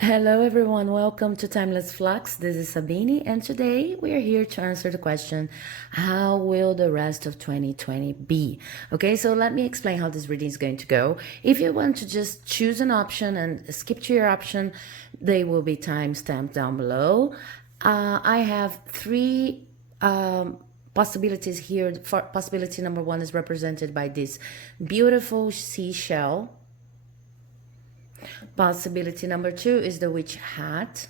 Hello everyone, welcome to Timeless Flux. This is Sabine and today we are here to answer the question, how will the rest of 2020 be? Okay, so let me explain how this reading is going to go. If you want to just choose an option and skip to your option, they will be timestamped down below. I have three possibilities here. For possibility number one is represented by this beautiful seashell. Possibility number two is the witch hat.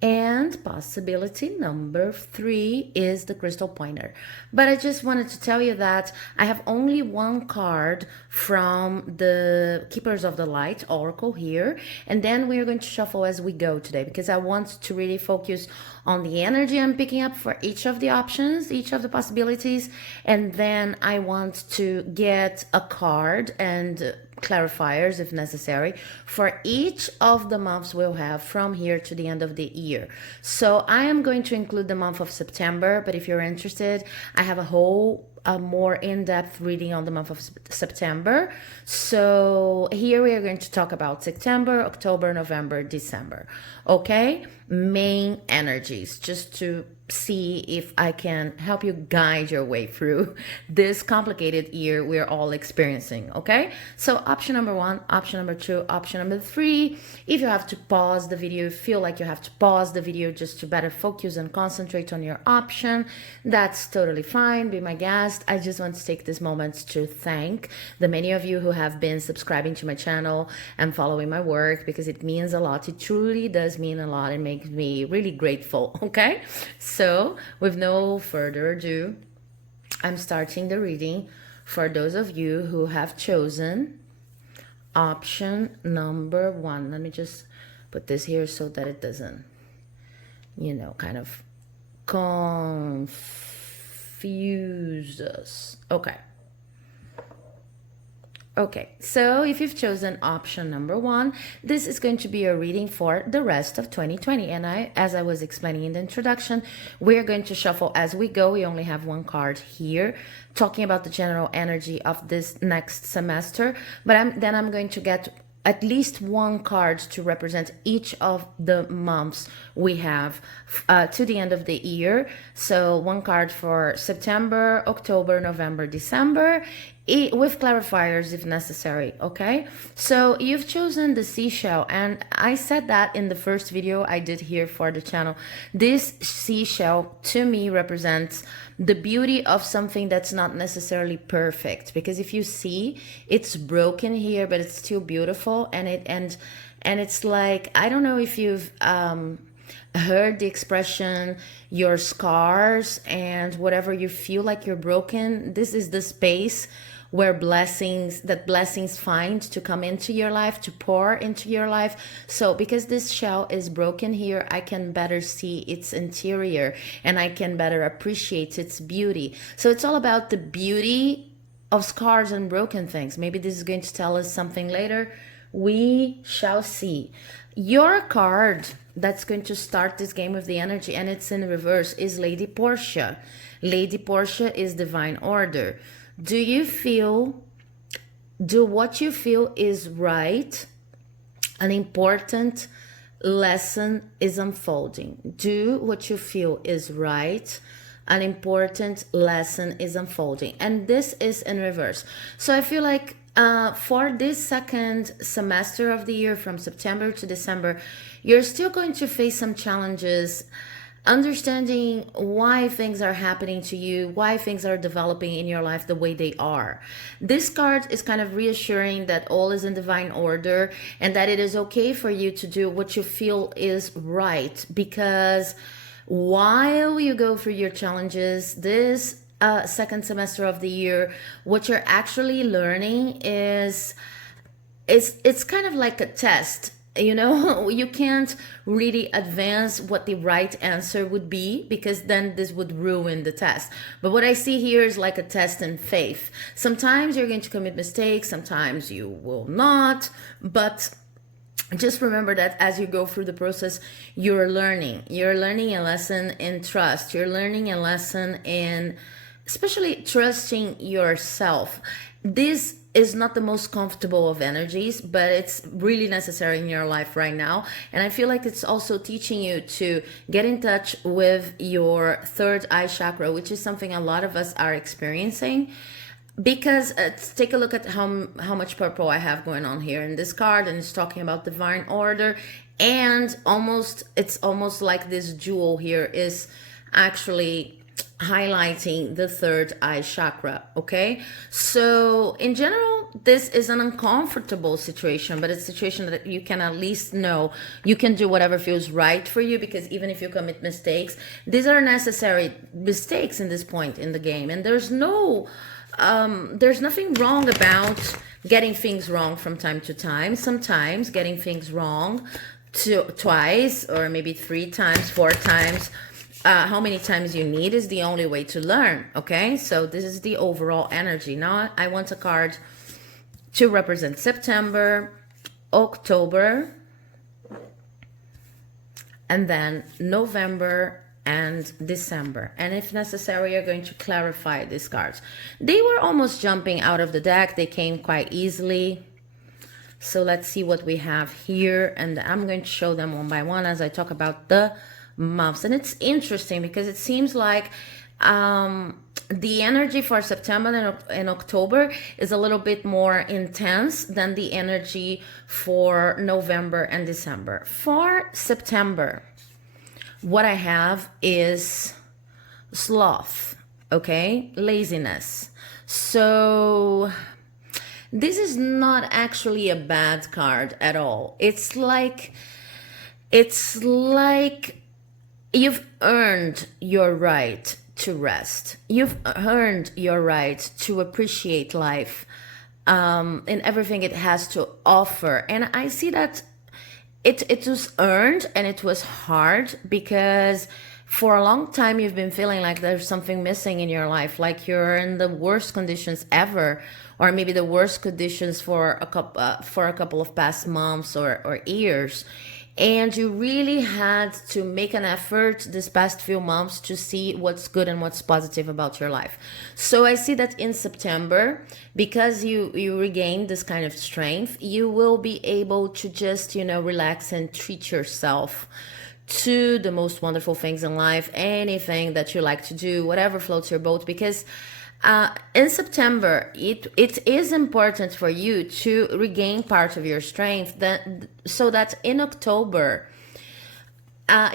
And possibility number three is the crystal pointer. But I just wanted to tell you that I have only one card from the Keepers of the Light Oracle here. And then we are going to shuffle as we go today because I want to really focus on the energy I'm picking up for each of the options, each of the possibilities. And then I want to get a card and clarifiers if necessary for each of the months we'll have from here to the end of the year. So I am going to include the month of September, but if you're interested, I have a more in-depth reading on the month of September. So here we are going to talk about September, October, November, December. Okay, main energies, just to see if I can help you guide your way through this complicated year we're all experiencing. Okay, so option number one, option number two, option number three. If you have to pause the video, feel like you have to pause the video just to better focus and concentrate on your option, that's totally fine. Be my guest. I just want to take this moment to thank the many of you who have been subscribing to my channel and following my work, because it means a lot. It truly does mean a lot and makes me really grateful. Okay, so with no further ado, I'm starting the reading for those of you who have chosen option number one. Let me just put this here so that it doesn't, kind of confuse us. Okay, so if you've chosen option number one, this is going to be a reading for the rest of 2020. And as I was explaining in the introduction, we're going to shuffle as we go. We only have one card here talking about the general energy of this next semester. But I'm going to get at least one card to represent each of the months we have to the end of the year. So one card for September, October, November, December, with clarifiers if necessary. Okay, so you've chosen the seashell, and I said that in the first video I did here for the channel. This seashell to me represents the beauty of something that's not necessarily perfect, because if you see, it's broken here but it's still beautiful. And it's like, I don't know if you've heard the expression, your scars and whatever you feel like you're broken, this is the space where blessings find to come into your life, to pour into your life. So because this shell is broken here, I can better see its interior and I can better appreciate its beauty. So it's all about the beauty of scars and broken things. Maybe this is going to tell us something later. We shall see. Your card that's going to start this game with the energy, and it's in reverse, is Lady Portia. Lady Portia is divine order. Do what you feel is right? An important lesson is unfolding. Do what you feel is right. An important lesson is unfolding. And this is in reverse. So I feel like for this second semester of the year, from September to December, you're still going to face some challenges understanding why things are happening to you, why things are developing in your life the way they are. This card is kind of reassuring that all is in divine order and that it is okay for you to do what you feel is right, because while you go through your challenges this second semester of the year, what you're actually learning is it's kind of like a test. You can't really advance what the right answer would be, because then this would ruin the test. But what I see here is like a test in faith. Sometimes you're going to commit mistakes, sometimes you will not, but just remember that as you go through the process, you're learning a lesson in trust. You're learning a lesson in especially trusting yourself. This is not the most comfortable of energies, but it's really necessary in your life right now. And I feel like it's also teaching you to get in touch with your third eye chakra, which is something a lot of us are experiencing. Because take a look at how much purple I have going on here in this card, and it's talking about divine order, and it's almost like this jewel here is actually highlighting the third eye chakra. Okay, so in general, this is an uncomfortable situation, but it's a situation that you can at least know you can do whatever feels right for you, because even if you commit mistakes, these are necessary mistakes in this point in the game, and there's nothing wrong about getting things wrong from time to time. Sometimes getting things wrong twice or maybe 3 times, 4 times, how many times you need is the only way to learn. Okay, so this is the overall energy. Now I want a card to represent September, October, and then November and December. And if necessary, you're going to clarify these cards. They were almost jumping out of the deck. They came quite easily. So let's see what we have here. And I'm going to show them one by one as I talk about the months. And it's interesting because it seems like the energy for September and October is a little bit more intense than the energy for November and December. For September, what I have is sloth, okay? Laziness. So this is not actually a bad card at all. It's like you've earned your right to rest. You've earned your right to appreciate life and everything it has to offer. And I see that it was earned, and it was hard because for a long time you've been feeling like there's something missing in your life, like you're in the worst conditions ever, or maybe the worst conditions for a couple of past months or years. And you really had to make an effort this past few months to see what's good and what's positive about your life. So I see that in September, because you regain this kind of strength, you will be able to just, relax and treat yourself to the most wonderful things in life, anything that you like to do, whatever floats your boat, because in September, it is important for you to regain part of your strength, so that in October,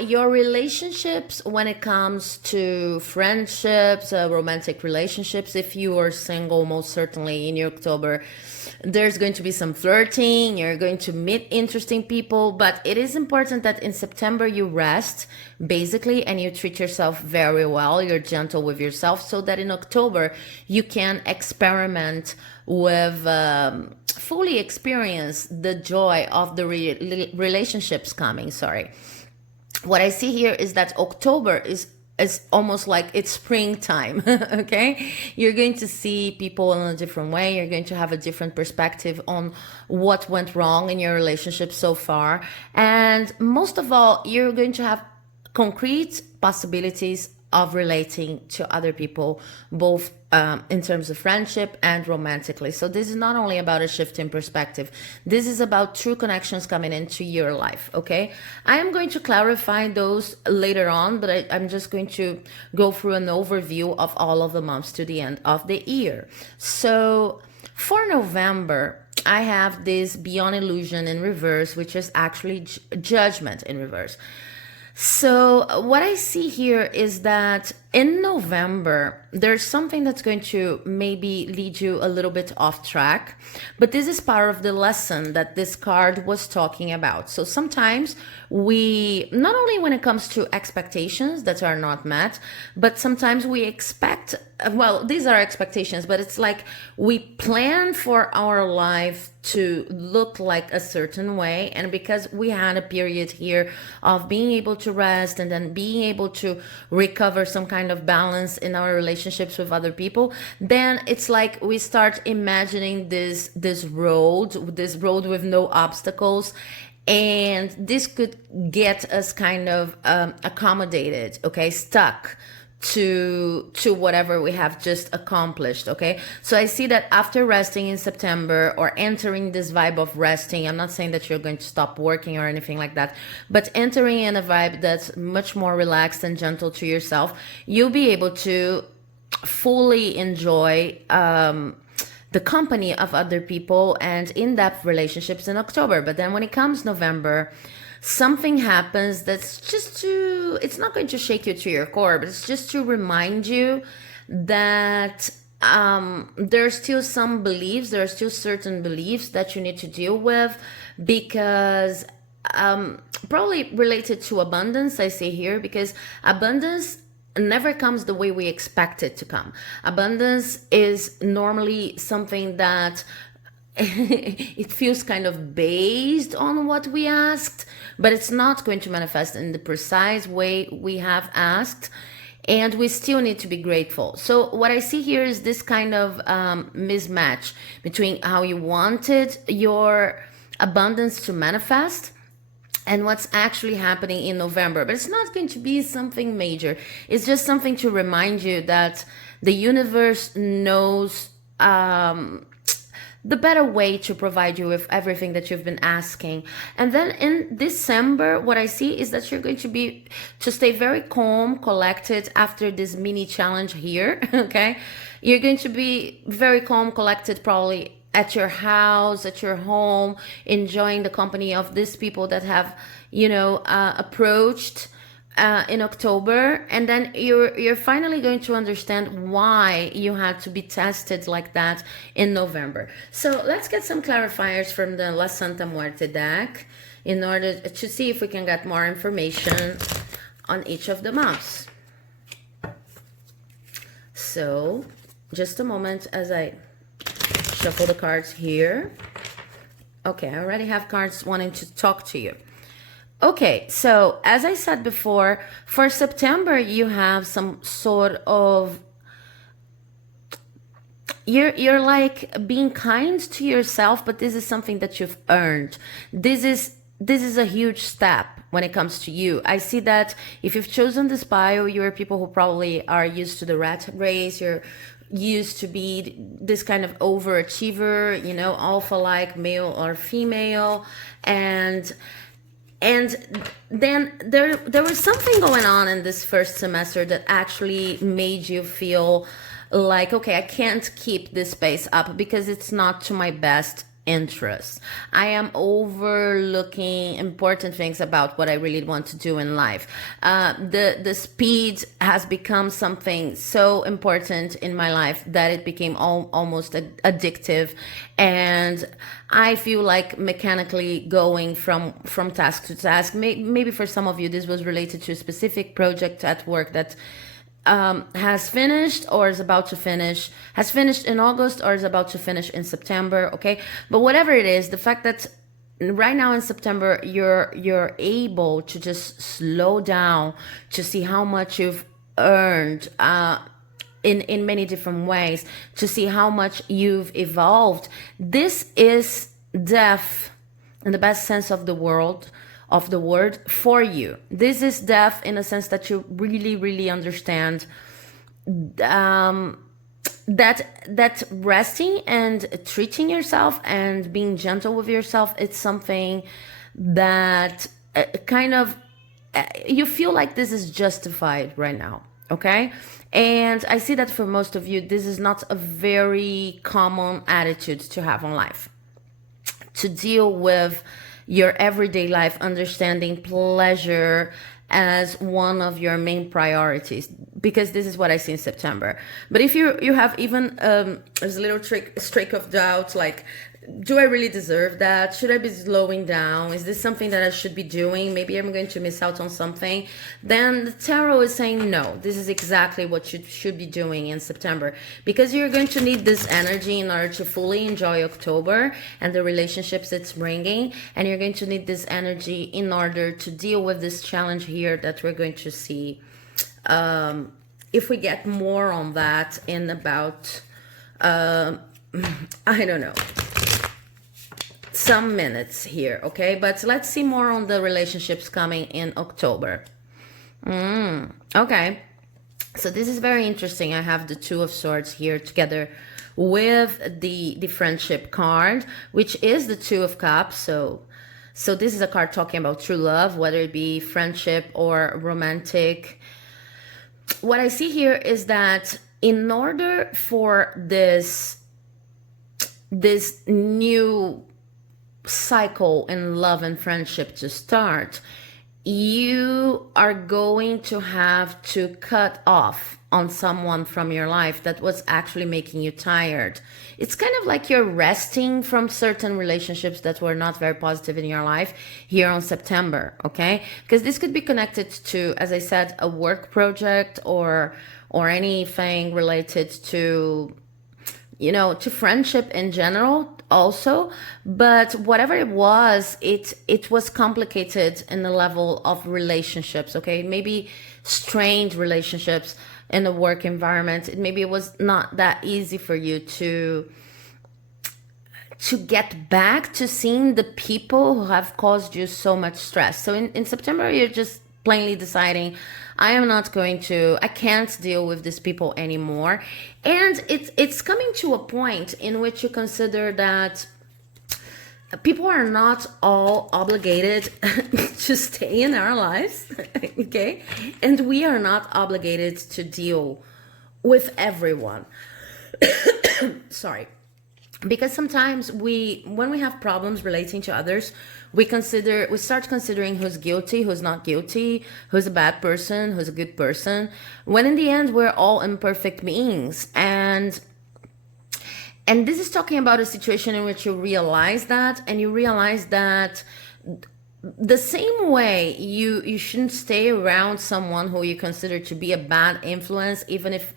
your relationships, when it comes to friendships, romantic relationships, if you are single, most certainly in October, there's going to be some flirting, you're going to meet interesting people, but it is important that in September you rest, basically, and you treat yourself very well, you're gentle with yourself, so that in October you can experiment with, fully experience the joy of the relationships coming, What I see here is that October is almost like it's springtime. Okay, you're going to see people in a different way. You're going to have a different perspective on what went wrong in your relationship so far, and most of all, you're going to have concrete possibilities of relating to other people, both in terms of friendship and romantically. So this is not only about a shift in perspective. This is about true connections coming into your life, okay? I am going to clarify those later on, but I'm just going to go through an overview of all of the months to the end of the year. So for November, I have this Beyond Illusion in reverse, which is actually Judgment in reverse. So what I see here is that in November, there's something that's going to maybe lead you a little bit off track, but this is part of the lesson that this card was talking about. So sometimes we, not only when it comes to expectations that are not met, but sometimes we expect, well, these are expectations, but it's like we plan for our life to look like a certain way, and because we had a period here of being able to rest and then being able to recover some kind of balance in our relationships with other people, then it's like we start imagining this road with no obstacles, and this could get us kind of accommodated, okay, stuck to whatever we have just accomplished. Okay, so I see that after resting in September, or entering this vibe of resting, I'm not saying that you're going to stop working or anything like that, but entering in a vibe that's much more relaxed and gentle to yourself, you'll be able to fully enjoy the company of other people and in-depth relationships in October. But then when it comes November, something happens that's just to, it's not going to shake you to your core, but it's just to remind you that there are still some beliefs, there are still certain beliefs that you need to deal with, because probably related to abundance, I say here, because abundance never comes the way we expect it to come. Abundance is normally something that it feels kind of based on what we asked, but it's not going to manifest in the precise way we have asked, and we still need to be grateful. So what I see here is this kind of mismatch between how you wanted your abundance to manifest and what's actually happening in November. But it's not going to be something major. It's just something to remind you that the universe knows the better way to provide you with everything that you've been asking. And then in December, what I see is that you're going to stay very calm, collected after this mini challenge here, okay? You're going to be very calm, collected, probably at your house, at your home, enjoying the company of these people that have, approached in October. And then you're finally going to understand why you had to be tested like that in November. So let's get some clarifiers from the La Santa Muerte deck in order to see if we can get more information on each of the months. So just a moment as I shuffle the cards here. Okay, I already have cards wanting to talk to you. Okay, so as I said before, for September, you have some sort of, you're like being kind to yourself, but this is something that you've earned. This is a huge step when it comes to you. I see that if you've chosen this bio, you're people who probably are used to the rat race. You're used to be this kind of overachiever, alpha like male or female, and then there was something going on in this first semester that actually made you feel like, okay, I can't keep this pace up because it's not to my best interest. I am overlooking important things about what I really want to do in life. The speed has become something so important in my life that it became almost addictive, and I feel like mechanically going from task to task. Maybe for some of you this was related to a specific project at work that has finished or is about to finish, has finished in August or is about to finish in September, okay? But whatever it is, the fact that right now in September, you're able to just slow down to see how much you've earned in many different ways, to see how much you've evolved. This is depth in the best sense of the word for you. This is depth in a sense that you really, really understand that resting and treating yourself and being gentle with yourself, it's something that you feel like this is justified right now, okay? And I see that for most of you, this is not a very common attitude to have in life, to deal with your everyday life, understanding pleasure as one of your main priorities, because this is what I see in September. But if you have even a little streak of doubt, like, do I really deserve that? Should I be slowing down? Is this something that I should be doing? Maybe I'm going to miss out on something. Then the tarot is saying, no, this is exactly what you should be doing in September, because you're going to need this energy in order to fully enjoy October and the relationships it's bringing. And you're going to need this energy in order to deal with this challenge here that we're going to see. If we get more on that in about, I don't know, some minutes here, okay? But let's see more on the relationships coming in October. Okay. So this is very interesting. I have the Two of Swords here together with the friendship card, which is the Two of Cups. So this is a card talking about true love, whether it be friendship or romantic. What I see here is that in order for this new cycle in love and friendship to start, you are going to have to cut off on someone from your life that was actually making you tired. It's kind of like you're resting from certain relationships that were not very positive in your life here on September, okay? Because this could be connected to, as I said, a work project or anything related to, to friendship in general also. But whatever it was, it was complicated in the level of relationships, okay? Maybe strained relationships in the work environment. Maybe it was not that easy for you to get back to seeing the people who have caused you so much stress. So in September, you're just plainly deciding, I can't deal with these people anymore. And it's coming to a point in which you consider that people are not all obligated to stay in our lives, okay? And we are not obligated to deal with everyone. Sorry. Because sometimes when we have problems relating to others, we start considering who's guilty, who's not guilty, who's a bad person, who's a good person, when in the end we're all imperfect beings. And this is talking about a situation in which you realize that, and you realize that the same way you shouldn't stay around someone who you consider to be a bad influence, even if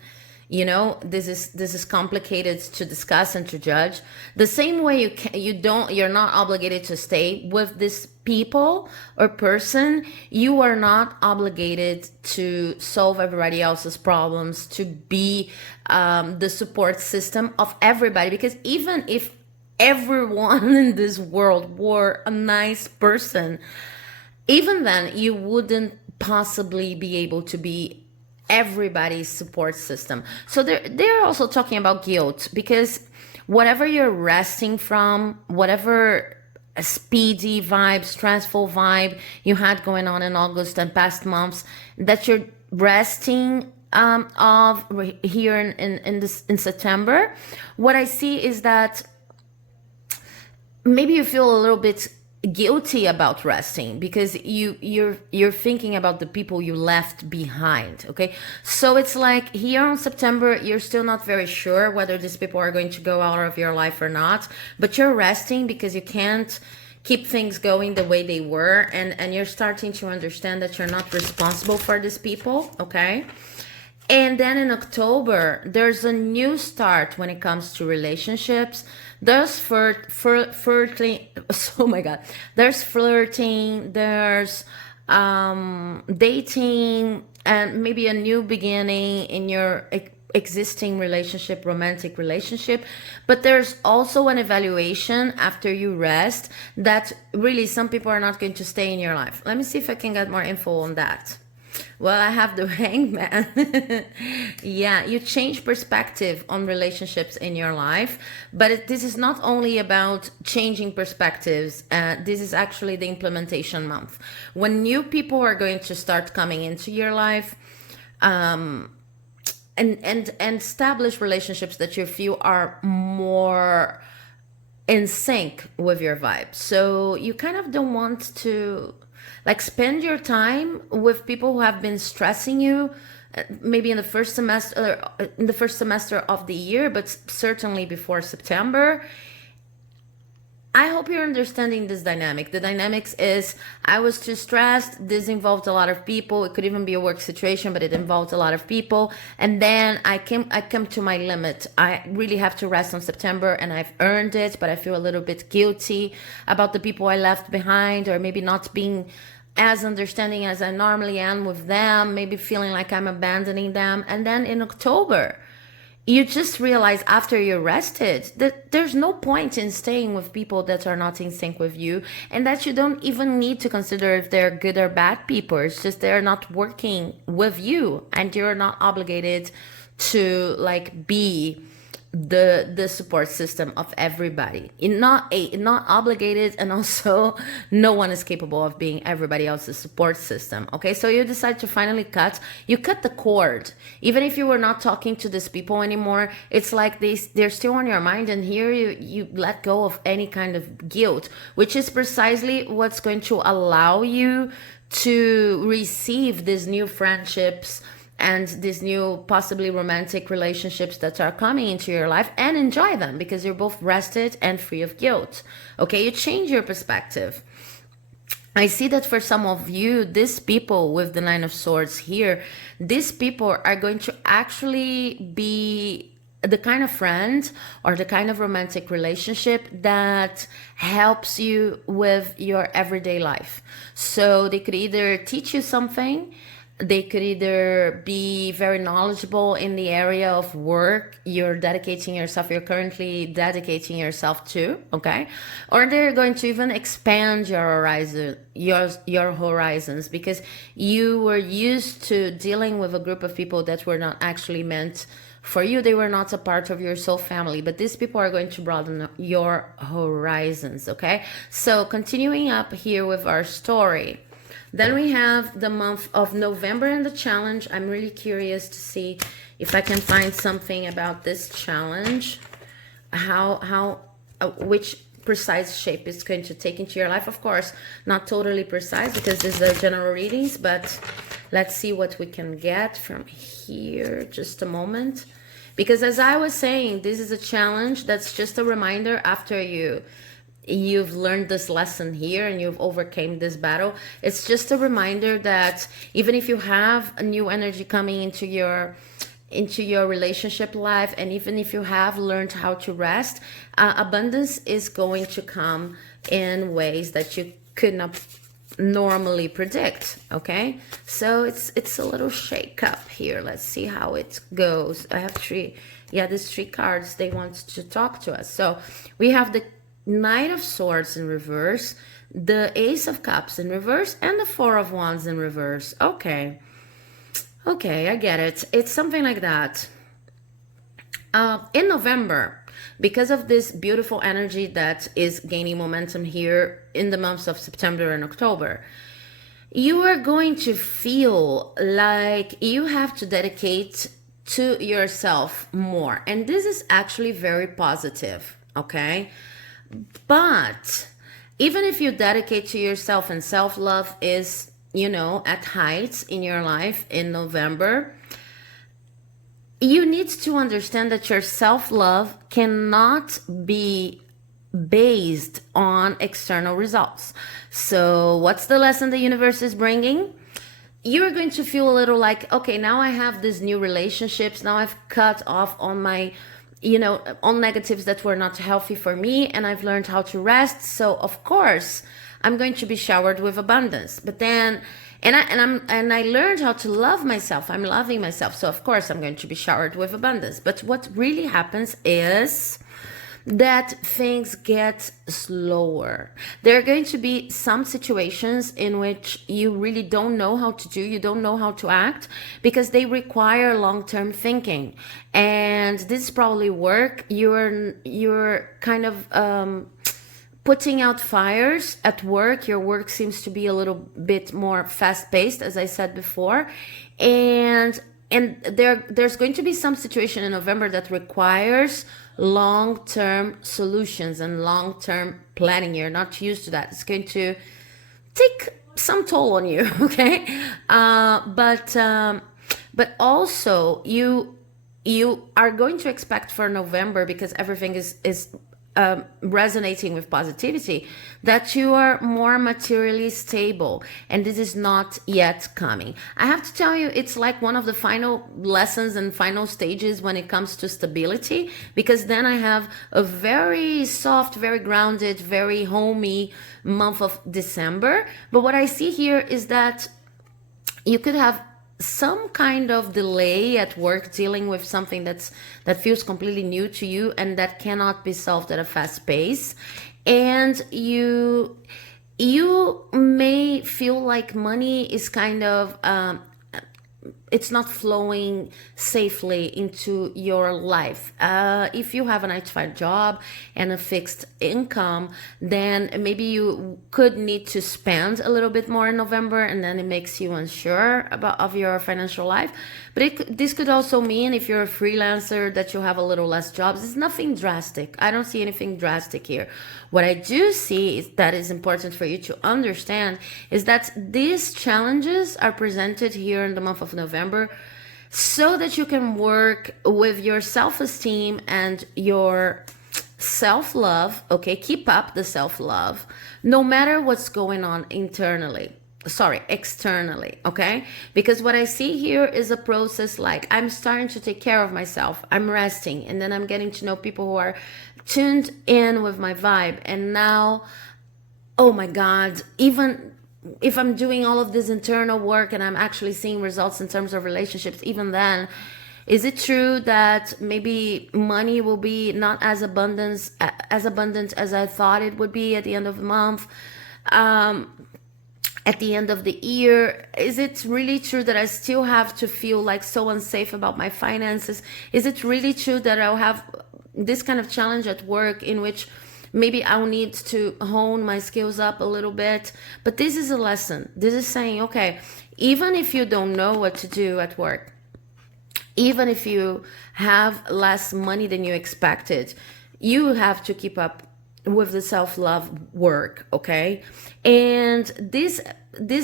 this is complicated to discuss and to judge. The same way you're not obligated to stay with this people or person. You are not obligated to solve everybody else's problems, to be the support system of everybody. Because even if everyone in this world were a nice person, even then you wouldn't possibly be able to be everybody's support system. So they're also talking about guilt, because whatever you're resting from, whatever speedy vibe, stressful vibe you had going on in August and past months, that you're resting of here in September, what I see is that maybe you feel a little bit guilty about resting, because you're thinking about the people you left behind, okay? So it's like here on September, you're still not very sure whether these people are going to go out of your life or not, but you're resting because you can't keep things going the way they were, and you're starting to understand that you're not responsible for these people, okay? And then in October, there's a new start when it comes to relationships. There's flirting. Oh my God. There's flirting. There's dating, and maybe a new beginning in your existing relationship, romantic relationship. But there's also an evaluation after you rest that really some people are not going to stay in your life. Let me see if I can get more info on that. Well, I have the Hangman. Yeah, you change perspective on relationships in your life, but this is not only about changing perspectives. This is actually the implementation month, when new people are going to start coming into your life, and establish relationships that you feel are more in sync with your vibe. So you kind of don't want to spend your time with people who have been stressing you, maybe in the first semester of the year, but certainly before September. I hope you're understanding this dynamic. The dynamics is, I was too stressed. This involved a lot of people. It could even be a work situation, but it involved a lot of people. And then I come to my limit. I really have to rest on September, and I've earned it, but I feel a little bit guilty about the people I left behind, or maybe not being as understanding as I normally am with them, maybe feeling like I'm abandoning them. And then in October, you just realize after you're rested that there's no point in staying with people that are not in sync with you, and that you don't even need to consider if they're good or bad people. It's just they're not working with you, and you're not obligated to like be the support system of everybody. You're not obligated, and also no one is capable of being everybody else's support system. Okay, so you decide to finally cut the cord. Even if you were not talking to these people anymore, it's like they're still on your mind, and here you let go of any kind of guilt, which is precisely what's going to allow you to receive these new friendships and these new possibly romantic relationships that are coming into your life, and enjoy them because you're both rested and free of guilt. Okay, you change your perspective. I see that for some of you, these people with the Nine of Swords here, these people are going to actually be the kind of friend or the kind of romantic relationship that helps you with your everyday life. So they could either teach you something, they could either be very knowledgeable in the area of work you're currently dedicating yourself to, okay? Or they're going to even expand your horizons, because you were used to dealing with a group of people that were not actually meant for you. They were not a part of your soul family, but these people are going to broaden your horizons, okay? So continuing up here with our story. Then we have the month of November and the challenge. I'm really curious to see if I can find something about this challenge, which precise shape it's going to take into your life. Of course, not totally precise because these are general readings, but let's see what we can get from here. Just a moment. Because as I was saying, this is a challenge that's just a reminder after you've learned this lesson here and you've overcame this battle. It's just a reminder that even if you have a new energy coming into your relationship life, and even if you have learned how to rest, abundance is going to come in ways that you could not normally predict. Okay, so it's a little shake up here. Let's see how it goes. I have these three cards, they want to talk to us. So we have the Knight of Swords in reverse, the Ace of Cups in reverse, and the Four of Wands in reverse. Okay, I get it. It's something like that. In November, because of this beautiful energy that is gaining momentum here in the months of September and October, you are going to feel like you have to dedicate to yourself more. And this is actually very positive, okay? But even if you dedicate to yourself and self-love is, at heights in your life in November, you need to understand that your self-love cannot be based on external results. So what's the lesson the universe is bringing? You're going to feel a little like, okay, now I have these new relationships. Now I've cut off on my on negatives that were not healthy for me, and I've learned how to rest. So of course I'm going to be showered with abundance. But then I learned how to love myself. I'm loving myself. So of course I'm going to be showered with abundance. But what really happens is that things get slower. There are going to be some situations in which you really don't know how to do, you don't know how to act, because they require long-term thinking. And this is probably work. You're kind of putting out fires at work. Your work seems to be a little bit more fast-paced, as I said before. And there's going to be some situation in November that requires long-term solutions and long-term planning. You're not used to that. It's going to take some toll on you, okay? But also you are going to expect for November, because everything is resonating with positivity, that you are more materially stable, and this is not yet coming. I have to tell you, it's like one of the final lessons and final stages when it comes to stability, because then I have a very soft, very grounded, very homey month of December. But what I see here is that you could have some kind of delay at work dealing with something that feels completely new to you and that cannot be solved at a fast pace. And you may feel like money is kind of it's not flowing safely into your life. If you have a 9 to 5 job and a fixed income, then maybe you could need to spend a little bit more in November, and then it makes you unsure of your financial life. But this could also mean, if you're a freelancer, that you have a little less jobs. It's nothing drastic. I don't see anything drastic here. What I do see is that is important for you to understand is that these challenges are presented here in the month of November so that you can work with your self-esteem and your self-love, okay? Keep up the self-love no matter what's going on externally, okay? Because what I see here is a process like I'm starting to take care of myself, I'm resting, and then I'm getting to know people who are tuned in with my vibe. And now, oh my God, even if I'm doing all of this internal work and I'm actually seeing results in terms of relationships, even then, is it true that maybe money will be not as abundant as I thought it would be at the end of the month? At the end of the year, is it really true that I still have to feel like so unsafe about my finances? Is it really true that I'll have this kind of challenge at work in which maybe I'll need to hone my skills up a little bit? But this is a lesson. This is saying, okay, even if you don't know what to do at work, even if you have less money than you expected, you have to keep up with the self-love work, okay? And these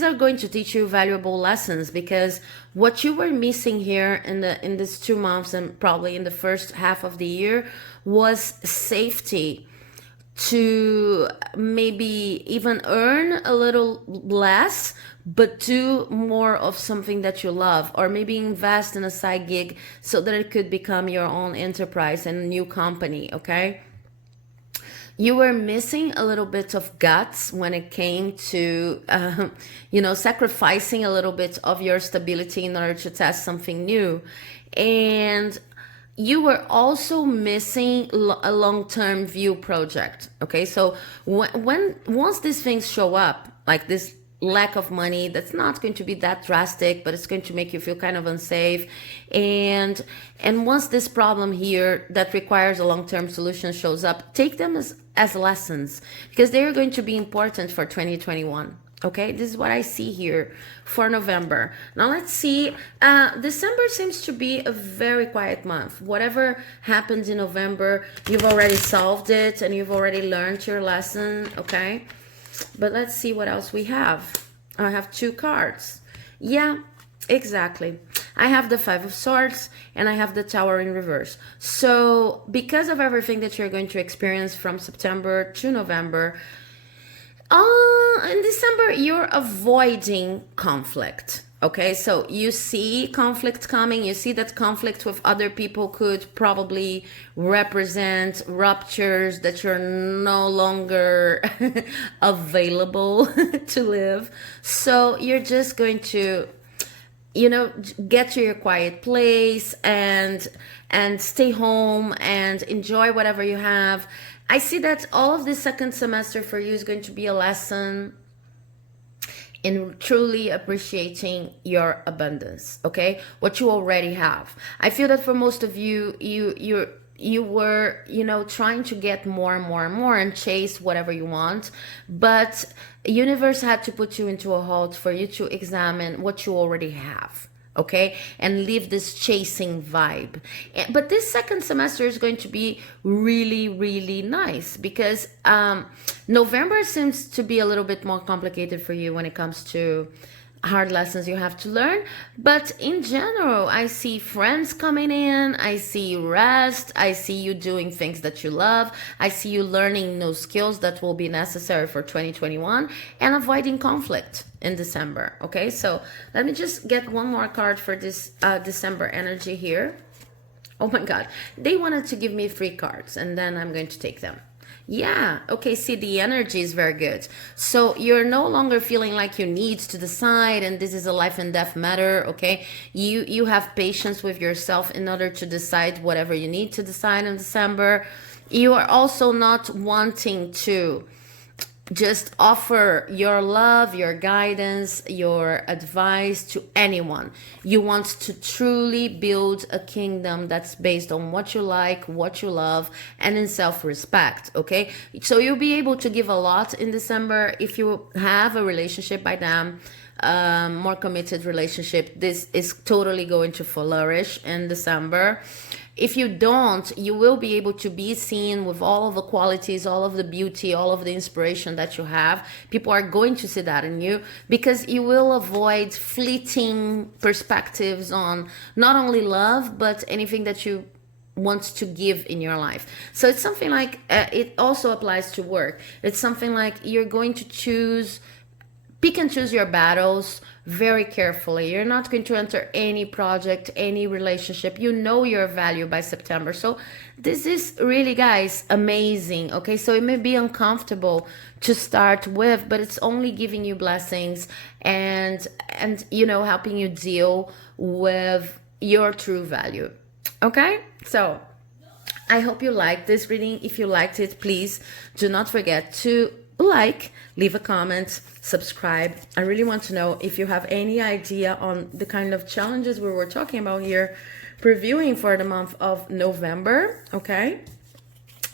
are going to teach you valuable lessons, because what you were missing here in these 2 months and probably in the first half of the year was safety to maybe even earn a little less but do more of something that you love, or maybe invest in a side gig so that it could become your own enterprise and a new company, okay? You were missing a little bit of guts when it came to, sacrificing a little bit of your stability in order to test something new. And you were also missing a long-term view project. Okay, so once these things show up, like this lack of money, that's not going to be that drastic, but it's going to make you feel kind of unsafe. And once this problem here that requires a long-term solution shows up, take them as lessons, because they are going to be important for 2021. Okay, this is what I see here for November. Now let's see. December seems to be a very quiet month. Whatever happens in November, you've already solved it and you've already learned your lesson, okay? But let's see what else we have. I have 2 cards. Yeah, exactly. I have the 5 of Swords and I have the Tower in reverse. So because of everything that you're going to experience from September to November, in December, you're avoiding conflict. Okay, so you see conflict coming. You see that conflict with other people could probably represent ruptures that you're no longer available to live. So you're just going to, get to your quiet place and stay home and enjoy whatever you have. I see that all of the second semester for you is going to be a lesson in truly appreciating your abundance, okay? What you already have. I feel that for most of you, you were, trying to get more and more and more and chase whatever you want, but universe had to put you into a halt for you to examine what you already have. Okay, and leave this chasing vibe. But this second semester is going to be really, really nice, because November seems to be a little bit more complicated for you when it comes to hard lessons you have to learn. But in general, I see friends coming in, I see rest, I see you doing things that you love, I see you learning new skills that will be necessary for 2021, and avoiding conflict in December. Okay, so let me just get one more card for this December energy here. Oh my God, they wanted to give me 3 cards and then I'm going to take them. Yeah, okay, see, the energy is very good. So you're no longer feeling like you need to decide and this is a life and death matter, okay? You have patience with yourself in order to decide whatever you need to decide in December. You are also not wanting to just offer your love, your guidance, your advice to anyone. You want to truly build a kingdom that's based on what you like, what you love, and in self-respect, okay? So you'll be able to give a lot in December if you have a relationship by them, more committed relationship. This is totally going to flourish in December. If you don't, you will be able to be seen with all of the qualities, all of the beauty, all of the inspiration that you have. People are going to see that in you because you will avoid fleeting perspectives on not only love, but anything that you want to give in your life. So it's something like, it also applies to work. It's something like you're going to pick and choose your battles very carefully. You're not going to enter any project, any relationship. You know your value by September. So this is really, guys, amazing. Okay, so it may be uncomfortable to start with, but it's only giving you blessings and you know, helping you deal with your true value. Okay, so I hope you liked this reading. If you liked it, please do not forget to leave a comment, subscribe. I really want to know if you have any idea on the kind of challenges we were talking about here, previewing for the month of November, okay?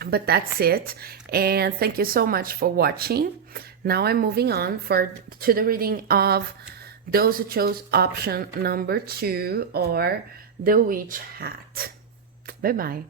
But that's it, and thank you so much for watching. Now I'm moving on to the reading of those who chose option number 2, or the witch hat. Bye-bye.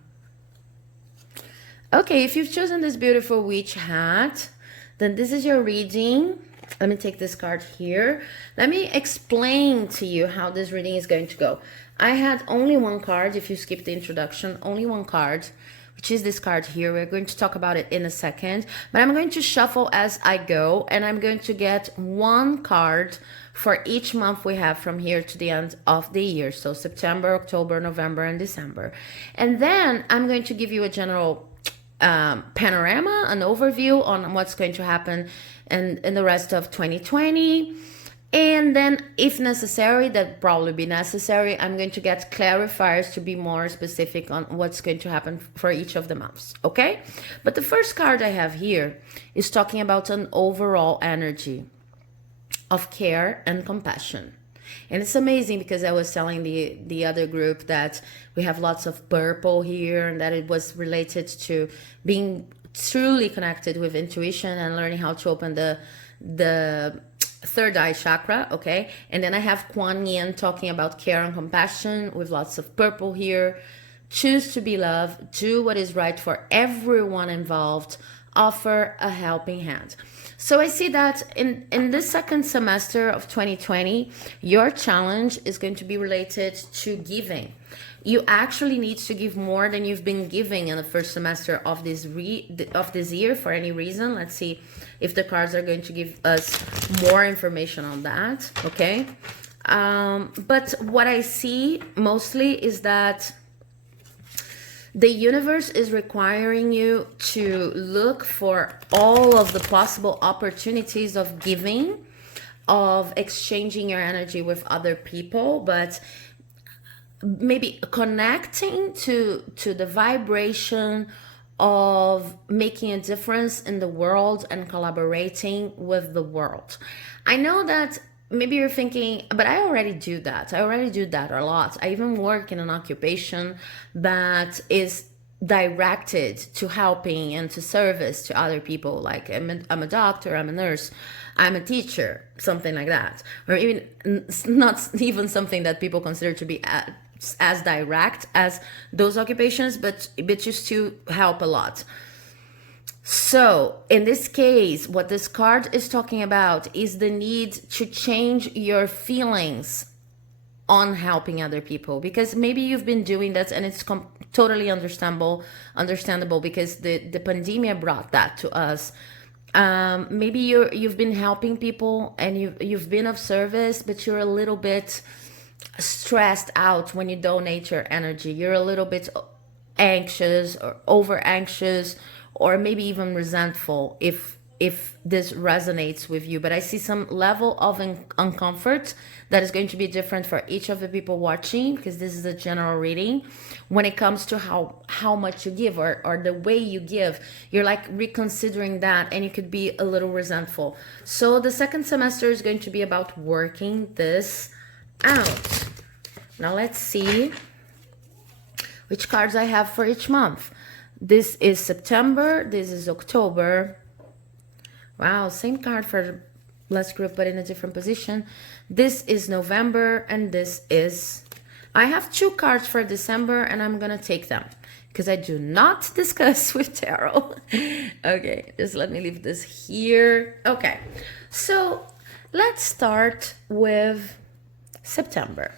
Okay, if you've chosen this beautiful witch hat, then this is your reading. Let me take this card here. Let me explain to you how this reading is going to go. I had only one card, if you skip the introduction, only one card, which is this card here. We're going to talk about it in a second, but I'm going to shuffle as I go, and I'm going to get one card for each month we have from here to the end of the year. So September, October, November, and December. And then I'm going to give you a general panorama, an overview on what's going to happen in the rest of 2020. And then if necessary, that probably be necessary, I'm going to get clarifiers to be more specific on what's going to happen for each of the months, okay? But the first card I have here is talking about an overall energy of care and compassion. And it's amazing because I was telling the other group that we have lots of purple here, and that it was related to being truly connected with intuition and learning how to open the third eye chakra, okay? And then I have Kuan Yin talking about care and compassion with lots of purple here. Choose to be loved, do what is right for everyone involved, offer a helping hand. So I see that in this second semester of 2020, your challenge is going to be related to giving. You actually need to give more than you've been giving in the first semester of this year for any reason. Let's see if the cards are going to give us more information on that, okay? But what I see mostly is that the universe is requiring you to look for all of the possible opportunities of giving, of exchanging your energy with other people, but maybe connecting to the vibration of making a difference in the world and collaborating with the world. I know that maybe you're thinking, but I already do that. I already do that a lot. I even work in an occupation that is directed to helping and to service to other people. Like I'm a doctor, I'm a nurse, I'm a teacher, something like that. Or even not even something that people consider to be as direct as those occupations, but you still help a lot. So in this case, what this card is talking about is the need to change your feelings on helping other people, because maybe you've been doing that and it's totally understandable because the pandemic brought that to us. Maybe you've been helping people and you've been of service, but you're a little bit stressed out when you donate your energy. You're a little bit anxious or over anxious, or maybe even resentful if this resonates with you. But I see some level of uncomfort that is going to be different for each of the people watching, because this is a general reading. When it comes to how much you give, or the way you give, you're like reconsidering that, and you could be a little resentful. So the second semester is going to be about working this out. Now let's see which cards I have for each month. This is September, this is October. Wow, same card for the last group, but in a different position. This is November, and this is... I have 2 cards for December, and I'm gonna take them because I do not discuss with tarot. Okay, just let me leave this here. Okay, so let's start with September.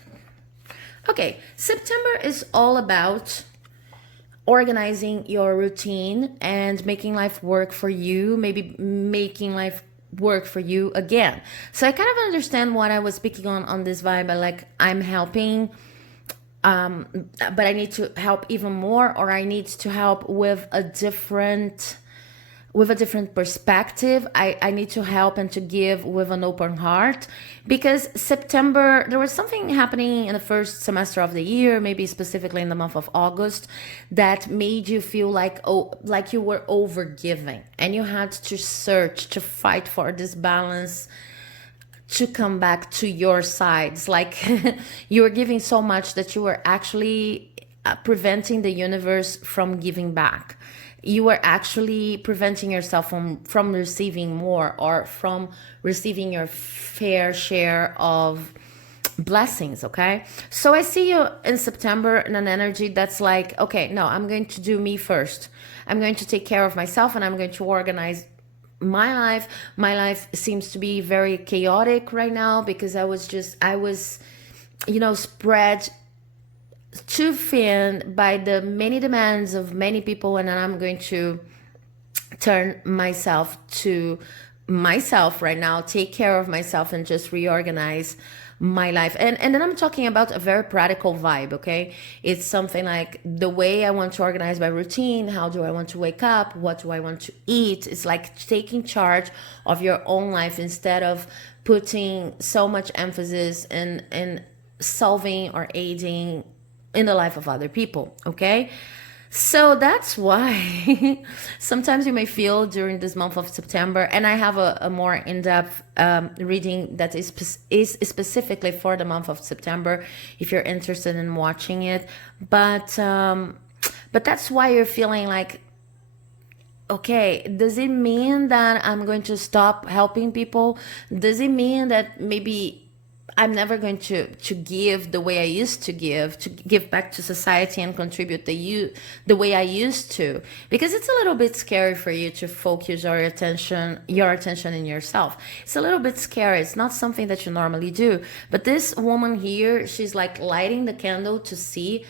Okay, September is all about organizing your routine and making life work for you, maybe making life work for you again. So I kind of understand what I was speaking on this vibe. I'm helping, but I need to help even more, or I need to help with a different perspective. I need to help and to give with an open heart, because September, there was something happening in the first semester of the year, maybe specifically in the month of August, that made you feel like you were overgiving, and you had to search, to fight for this balance, to come back to your sides. Like you were giving so much that you were actually preventing the universe from giving back. You were actually preventing yourself from receiving more, or from receiving your fair share of blessings, okay? So I see you in September in an energy that's like, okay, no, I'm going to do me first. I'm going to take care of myself, and I'm going to organize my life. My life seems to be very chaotic right now, because I was spread too thin by the many demands of many people, and then I'm going to turn myself to myself right now, take care of myself, and just reorganize my life. And then I'm talking about a very practical vibe, okay? It's something like the way I want to organize my routine. How do I want to wake up? What do I want to eat? It's like taking charge of your own life, instead of putting so much emphasis in solving or aiding in the life of other people, okay? So that's why sometimes you may feel during this month of September, and I have a more in-depth reading that is specifically for the month of September, if you're interested in watching it. But that's why you're feeling like, okay, does it mean that I'm going to stop helping people? Does it mean that maybe I'm never going to give the way I used to give back to society and contribute the way I used to? Because it's a little bit scary for you to focus your attention in yourself. It's a little bit scary. It's not something that you normally do. But this woman here, she's like lighting the candle to see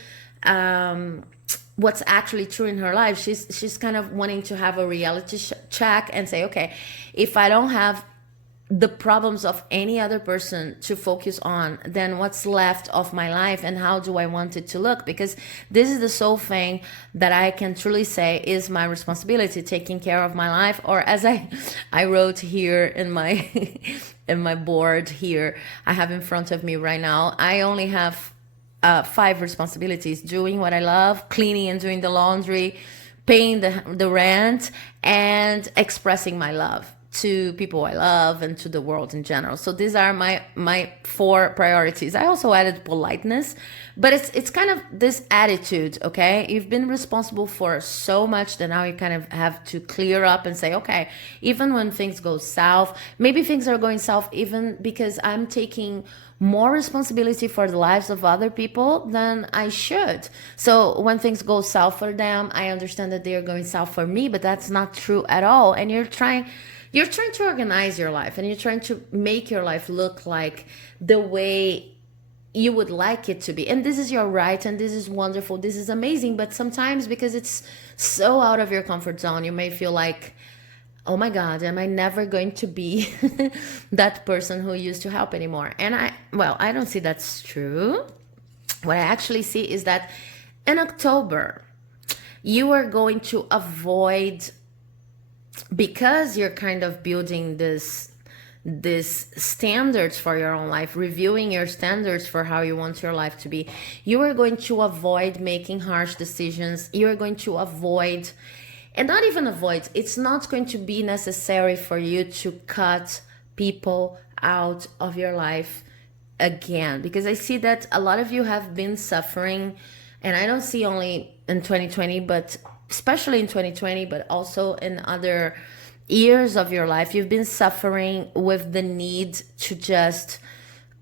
what's actually true in her life. She's kind of wanting to have a reality check and say, okay, if I don't have the problems of any other person to focus on, then what's left of my life, and how do I want it to look? Because this is the sole thing that I can truly say is my responsibility, taking care of my life. Or as I wrote here in my in my board here, I have in front of me right now, I only have 5 responsibilities: doing what I love, cleaning and doing the laundry, paying the rent, and expressing my love to people I love and to the world in general. So these are my 4 priorities. I also added politeness, but it's kind of this attitude, okay? You've been responsible for so much that now you kind of have to clear up and say, okay, even when things go south, maybe things are going south even because I'm taking more responsibility for the lives of other people than I should. So when things go south for them, I understand that they are going south for me, but that's not true at all. And you're trying to organize your life, and you're trying to make your life look like the way you would like it to be. And this is your right, and this is wonderful, this is amazing. But sometimes, because it's so out of your comfort zone, you may feel like, oh my God, am I never going to be that person who used to help anymore? And I don't see that's true. What I actually see is that in October, you are going to avoid, because you're kind of building this standards for your own life, reviewing your standards for how you want your life to be. You are going to avoid making harsh decisions. You are going to avoid, and not even avoid, it's not going to be necessary for you to cut people out of your life again, because I see that a lot of you have been suffering, and I don't see only in 2020, but especially in 2020, but also in other years of your life, you've been suffering with the need to just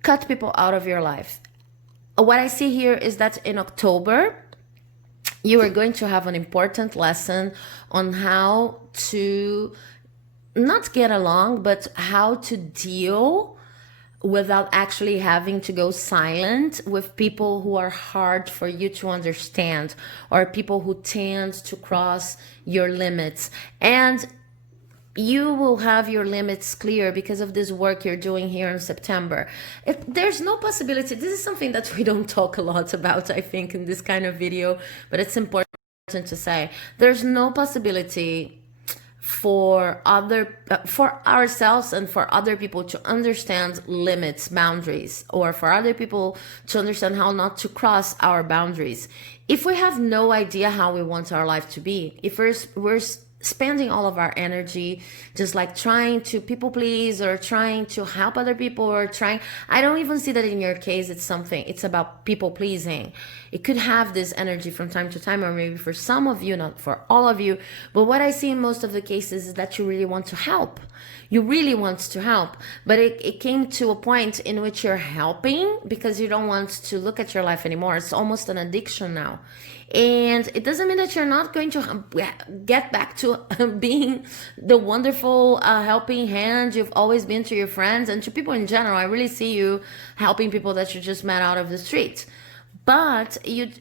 cut people out of your life. What I see here is that in October, you are going to have an important lesson on how to not get along, but how to deal without actually having to go silent with people who are hard for you to understand, or people who tend to cross your limits. And you will have your limits clear because of this work you're doing here in September. There's no possibility. This is something that we don't talk a lot about, I think, in this kind of video, but it's important to say. There's no possibility for ourselves and for other people to understand limits, boundaries, or for other people to understand how not to cross our boundaries, if we have no idea how we want our life to be. If we're spending all of our energy just like trying to people please, or trying to help other people, or trying, I don't even see that in your case it's about people pleasing. It could have this energy from time to time, or maybe for some of you, not for all of you, but what I see in most of the cases is that you really want to help. You really want to help, but it came to a point in which you're helping because you don't want to look at your life anymore. It's almost an addiction now. And it doesn't mean that you're not going to get back to being the wonderful helping hand you've always been to your friends and to people in general. I really see you helping people that you just met out of the street. But you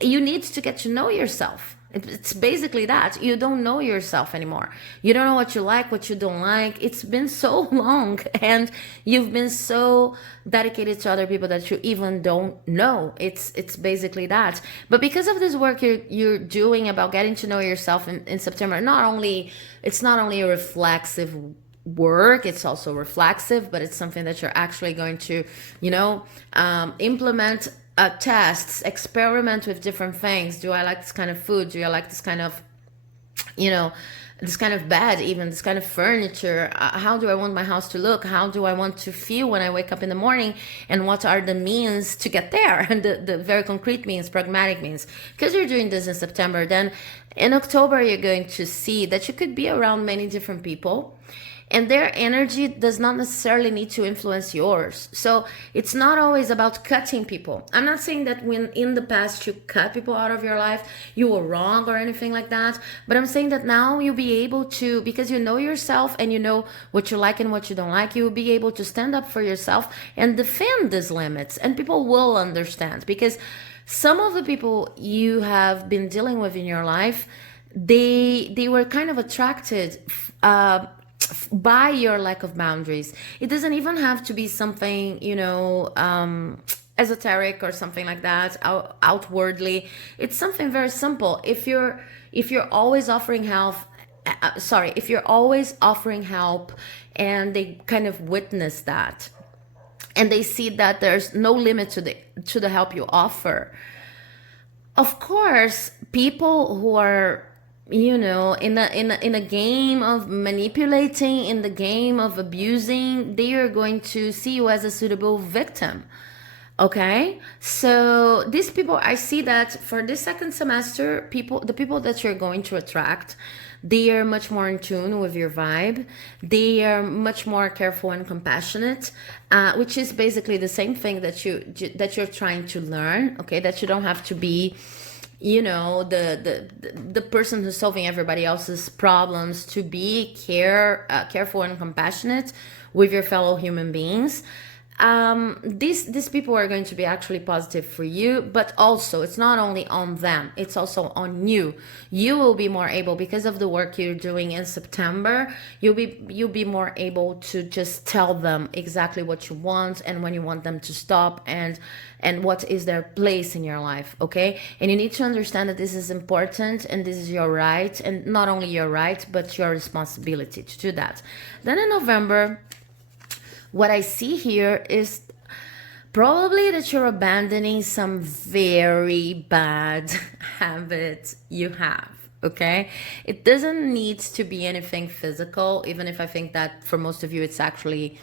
need to get to know yourself. It's basically that. You don't know yourself anymore. You don't know what you like, what you don't like. It's been so long, and you've been so dedicated to other people that you even don't know. It's basically that. But because of this work you're doing about getting to know yourself in September, it's not only a reflexive work, it's also reflexive, but it's something that you're actually going to, implement. Tests, experiment with different things. Do I like this kind of food? Do I like this kind of, this kind of bed, even this kind of furniture? How do I want my house to look? How do I want to feel when I wake up in the morning? And what are the means to get there? And the very concrete means, pragmatic means. Because you're doing this in September, then in October, you're going to see that you could be around many different people. And their energy does not necessarily need to influence yours. So it's not always about cutting people. I'm not saying that when in the past you cut people out of your life, you were wrong or anything like that. But I'm saying that now you'll be able to, because you know yourself and you know what you like and what you don't like, you will be able to stand up for yourself and defend these limits. And people will understand, because some of the people you have been dealing with in your life, they were kind of attracted by your lack of boundaries. It doesn't even have to be something, esoteric or something like that, outwardly. It's something very simple. If you're always offering help, if you're always offering help and they kind of witness that, and they see that there's no limit to the help you offer, of course, people who are in a game of manipulating, in the game of abusing, they are going to see you as a suitable victim. Okay, so these people, I see that for this second semester, the people that you're going to attract, they are much more in tune with your vibe. They are much more careful and compassionate, which is basically the same thing that you're trying to learn. Okay, that you don't have to be the person who's solving everybody else's problems, to be careful and compassionate with your fellow human beings. these people are going to be actually positive for you, but also it's not only on them, it's also on you. You will be more able, because of the work you're doing in September, you'll be more able to just tell them exactly what you want and when you want them to stop, and what is their place in your life. Okay, and you need to understand that this is important and this is your right, and not only your right but your responsibility to do that. Then in November, what I see here is probably that you're abandoning some very bad habits you have. Okay, it doesn't need to be anything physical, even if I think that for most of you it's actually,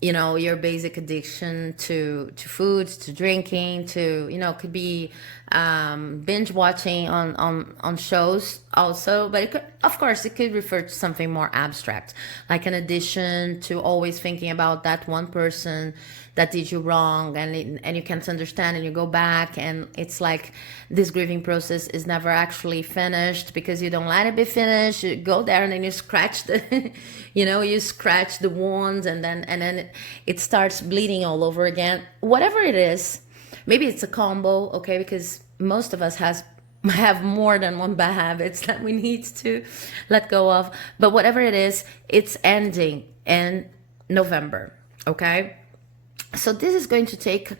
you know, your basic addiction to foods, to drinking, to, you know, could be binge watching on shows also. But it could, of course, it could refer to something more abstract, like an addition to always thinking about that one person that did you wrong, and you can't understand, and you go back, and it's like this grieving process is never actually finished because you don't let it be finished. You go there and then you scratch the you know, you scratch the wound, and then it starts bleeding all over again. Whatever it is, maybe it's a combo, okay, because most of us have more than one bad habits that we need to let go of. But whatever it is, it's ending in November, okay? So this is going to take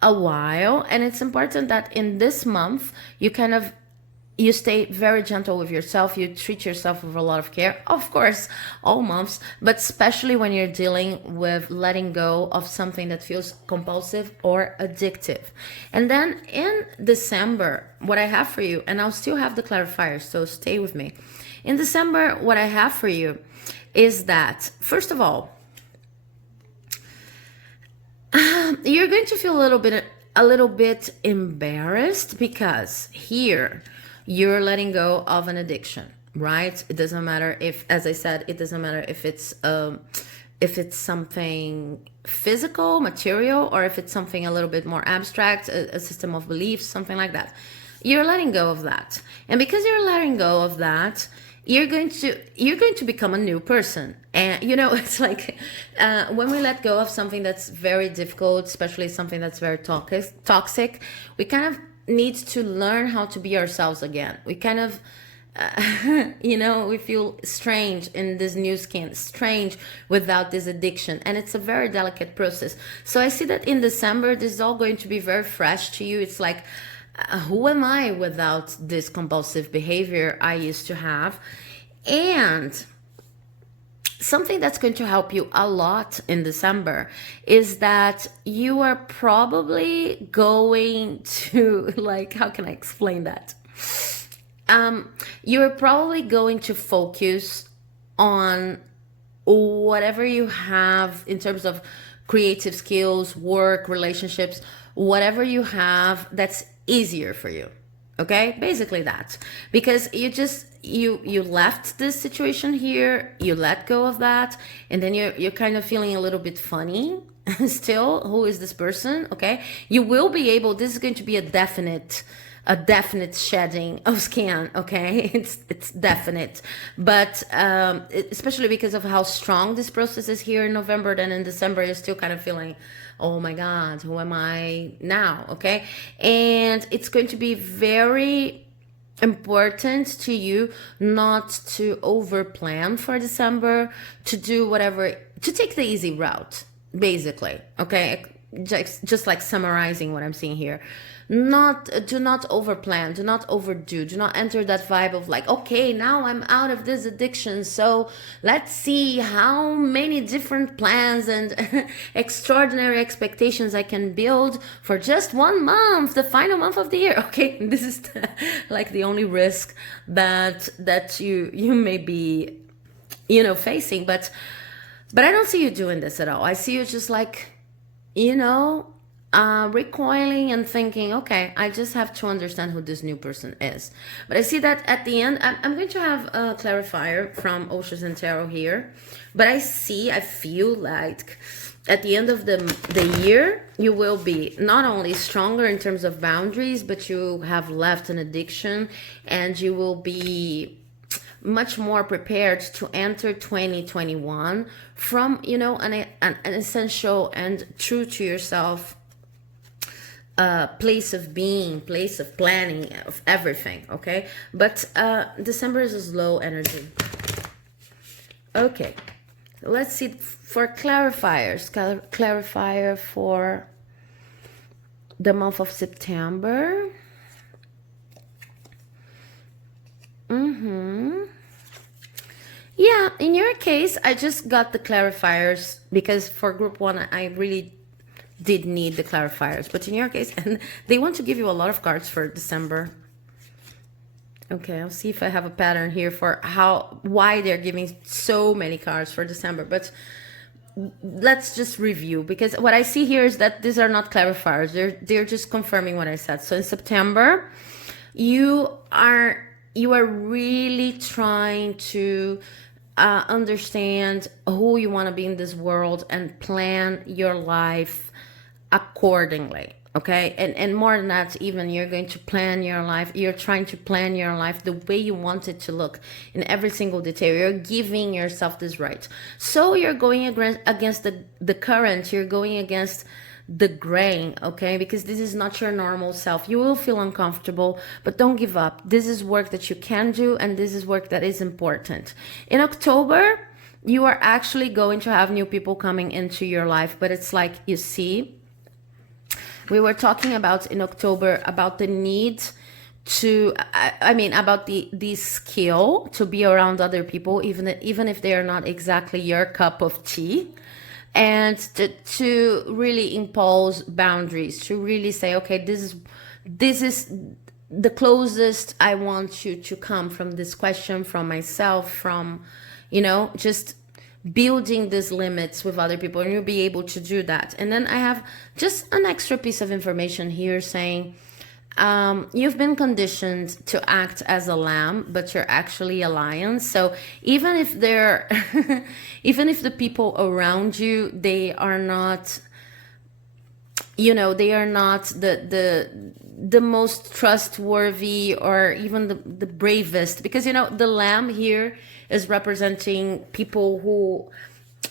a while, and it's important that in this month you stay very gentle with yourself. You treat yourself with a lot of care, of course, all months, but especially when you're dealing with letting go of something that feels compulsive or addictive. And then in December, what I have for you, and I'll still have the clarifier, so stay with me. In December, what I have for you is that, first of all, you're going to feel a little bit embarrassed, because here you're letting go of an addiction, right? It doesn't matter if, as I said, it doesn't matter if it's something physical, material, or if it's something a little bit more abstract, a system of beliefs, something like that. You're letting go of that, and because you're letting go of that, you're going to become a new person. And you know, it's like when we let go of something that's very difficult, especially something that's very toxic, we kind of need to learn how to be ourselves again. We kind of you know, we feel strange in this new skin, strange without this addiction, and it's a very delicate process. So I see that in December, this is all going to be very fresh to you. It's like, who am I without this compulsive behavior I used to have? And something that's going to help you a lot in December is that you are probably going to, like, how can I explain that? You're probably going to focus on whatever you have in terms of creative skills, work, relationships, whatever you have that's easier for you. Okay, basically that, because you left this situation here, you let go of that, and then you're kind of feeling a little bit funny still. Who is this person? Okay, you will be able, this is going to be a definite shedding of skin. Okay, it's definite, but especially because of how strong this process is here in November, then in December you're still kind of feeling, oh my God, who am I now? Okay, and it's going to be very important to you not to over plan for December, to do whatever, to take the easy route, basically. Okay, just like summarizing what I'm seeing here. Do not over plan, do not overdo, do not enter that vibe of like, okay, now I'm out of this addiction, so let's see how many different plans and extraordinary expectations I can build for just 1 month, the final month of the year. Okay, this is like the only risk that you may be, you know, facing, but I don't see you doing this at all. I see you just like, you know, recoiling and thinking, okay, I just have to understand who this new person is. But I see that at the end, I'm going to have a clarifier from Oceans and Tarot here. But I feel like at the end of the year, you will be not only stronger in terms of boundaries, but you have left an addiction, and you will be much more prepared to enter 2021 from, you know, an essential and true to yourself place of being, place of planning, of everything, okay? But December is a slow energy. Okay, let's see for clarifiers. Clarifier for the month of September. Yeah, in your case, I just got the clarifiers because for group 1, I really did need the clarifiers. But in your case, and they want to give you a lot of cards for December. Okay, I'll see if I have a pattern here for why they're giving so many cards for December. But let's just review, because what I see here is that these are not clarifiers. They're just confirming what I said. So in September, you are really trying to understand who you want to be in this world and plan your life accordingly. Okay, and more than that, even you're going to plan your life. You're trying to plan your life the way you want it to look in every single detail. You're giving yourself this right. So you're going against the current. You're going against the grain, okay? Because this is not your normal self. You will feel uncomfortable, but don't give up. This is work that you can do, and this is work that is important. In October, you are actually going to have new people coming into your life, but it's like, you see, we were talking about in October about the need to, I mean, about the skill to be around other people, even if they are not exactly your cup of tea, and to really impose boundaries, to really say, okay, this is the closest I want you to come from this question, from myself, from, you know, just building these limits with other people, and you'll be able to do that. And then I have just an extra piece of information here saying you've been conditioned to act as a lamb, but you're actually a lion. So even if they're even if the people around you, they are not, you know, they are not the most trustworthy or even the bravest, because, you know, the lamb here is representing people who,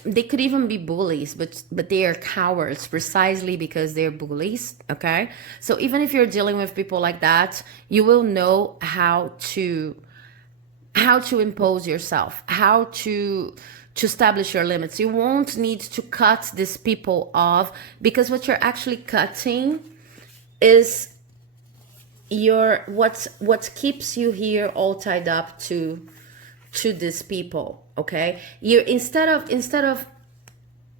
they could even be bullies, but they are cowards precisely because they're bullies, okay? So even if you're dealing with people like that, you will know how to impose yourself, how to establish your limits. You won't need to cut these people off, because what you're actually cutting is what keeps you here all tied up to these people, okay? You instead of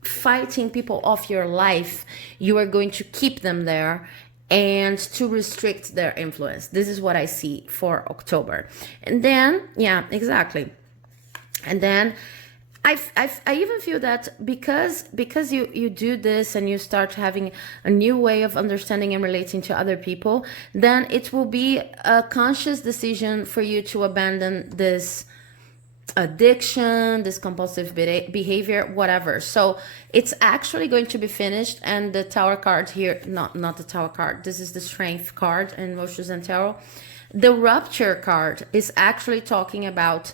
fighting people off your life, you are going to keep them there and to restrict their influence. This is what I see for October. And then, yeah, exactly. And then I even feel that because you do this and you start having a new way of understanding and relating to other people, then it will be a conscious decision for you to abandon this addiction, this compulsive behavior, whatever. So it's actually going to be finished. And the Tower card here, not the Tower card, this is the Strength card in Osho and Tarot. The Rupture card is actually talking about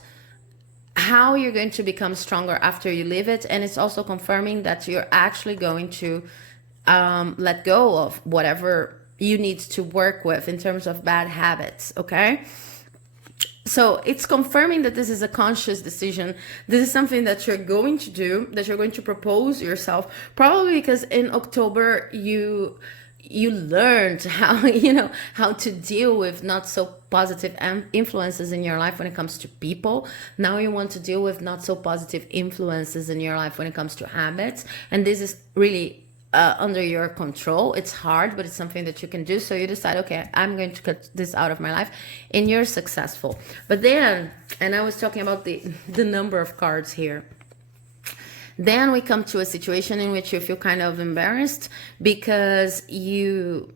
how you're going to become stronger after you leave it. And it's also confirming that you're actually going to let go of whatever you need to work with in terms of bad habits, okay? So it's confirming that this is a conscious decision. This is something that you're going to do, that you're going to propose yourself, probably because in October you learned how to deal with not so positive influences in your life when it comes to people. Now you want to deal with not so positive influences in your life when it comes to habits, and this is really under your control. It's hard, but it's something that you can do. So you decide, okay, I'm going to cut this out of my life, and you're successful. But then, and I was talking about the number of cards here, then we come to a situation in which you feel kind of embarrassed because you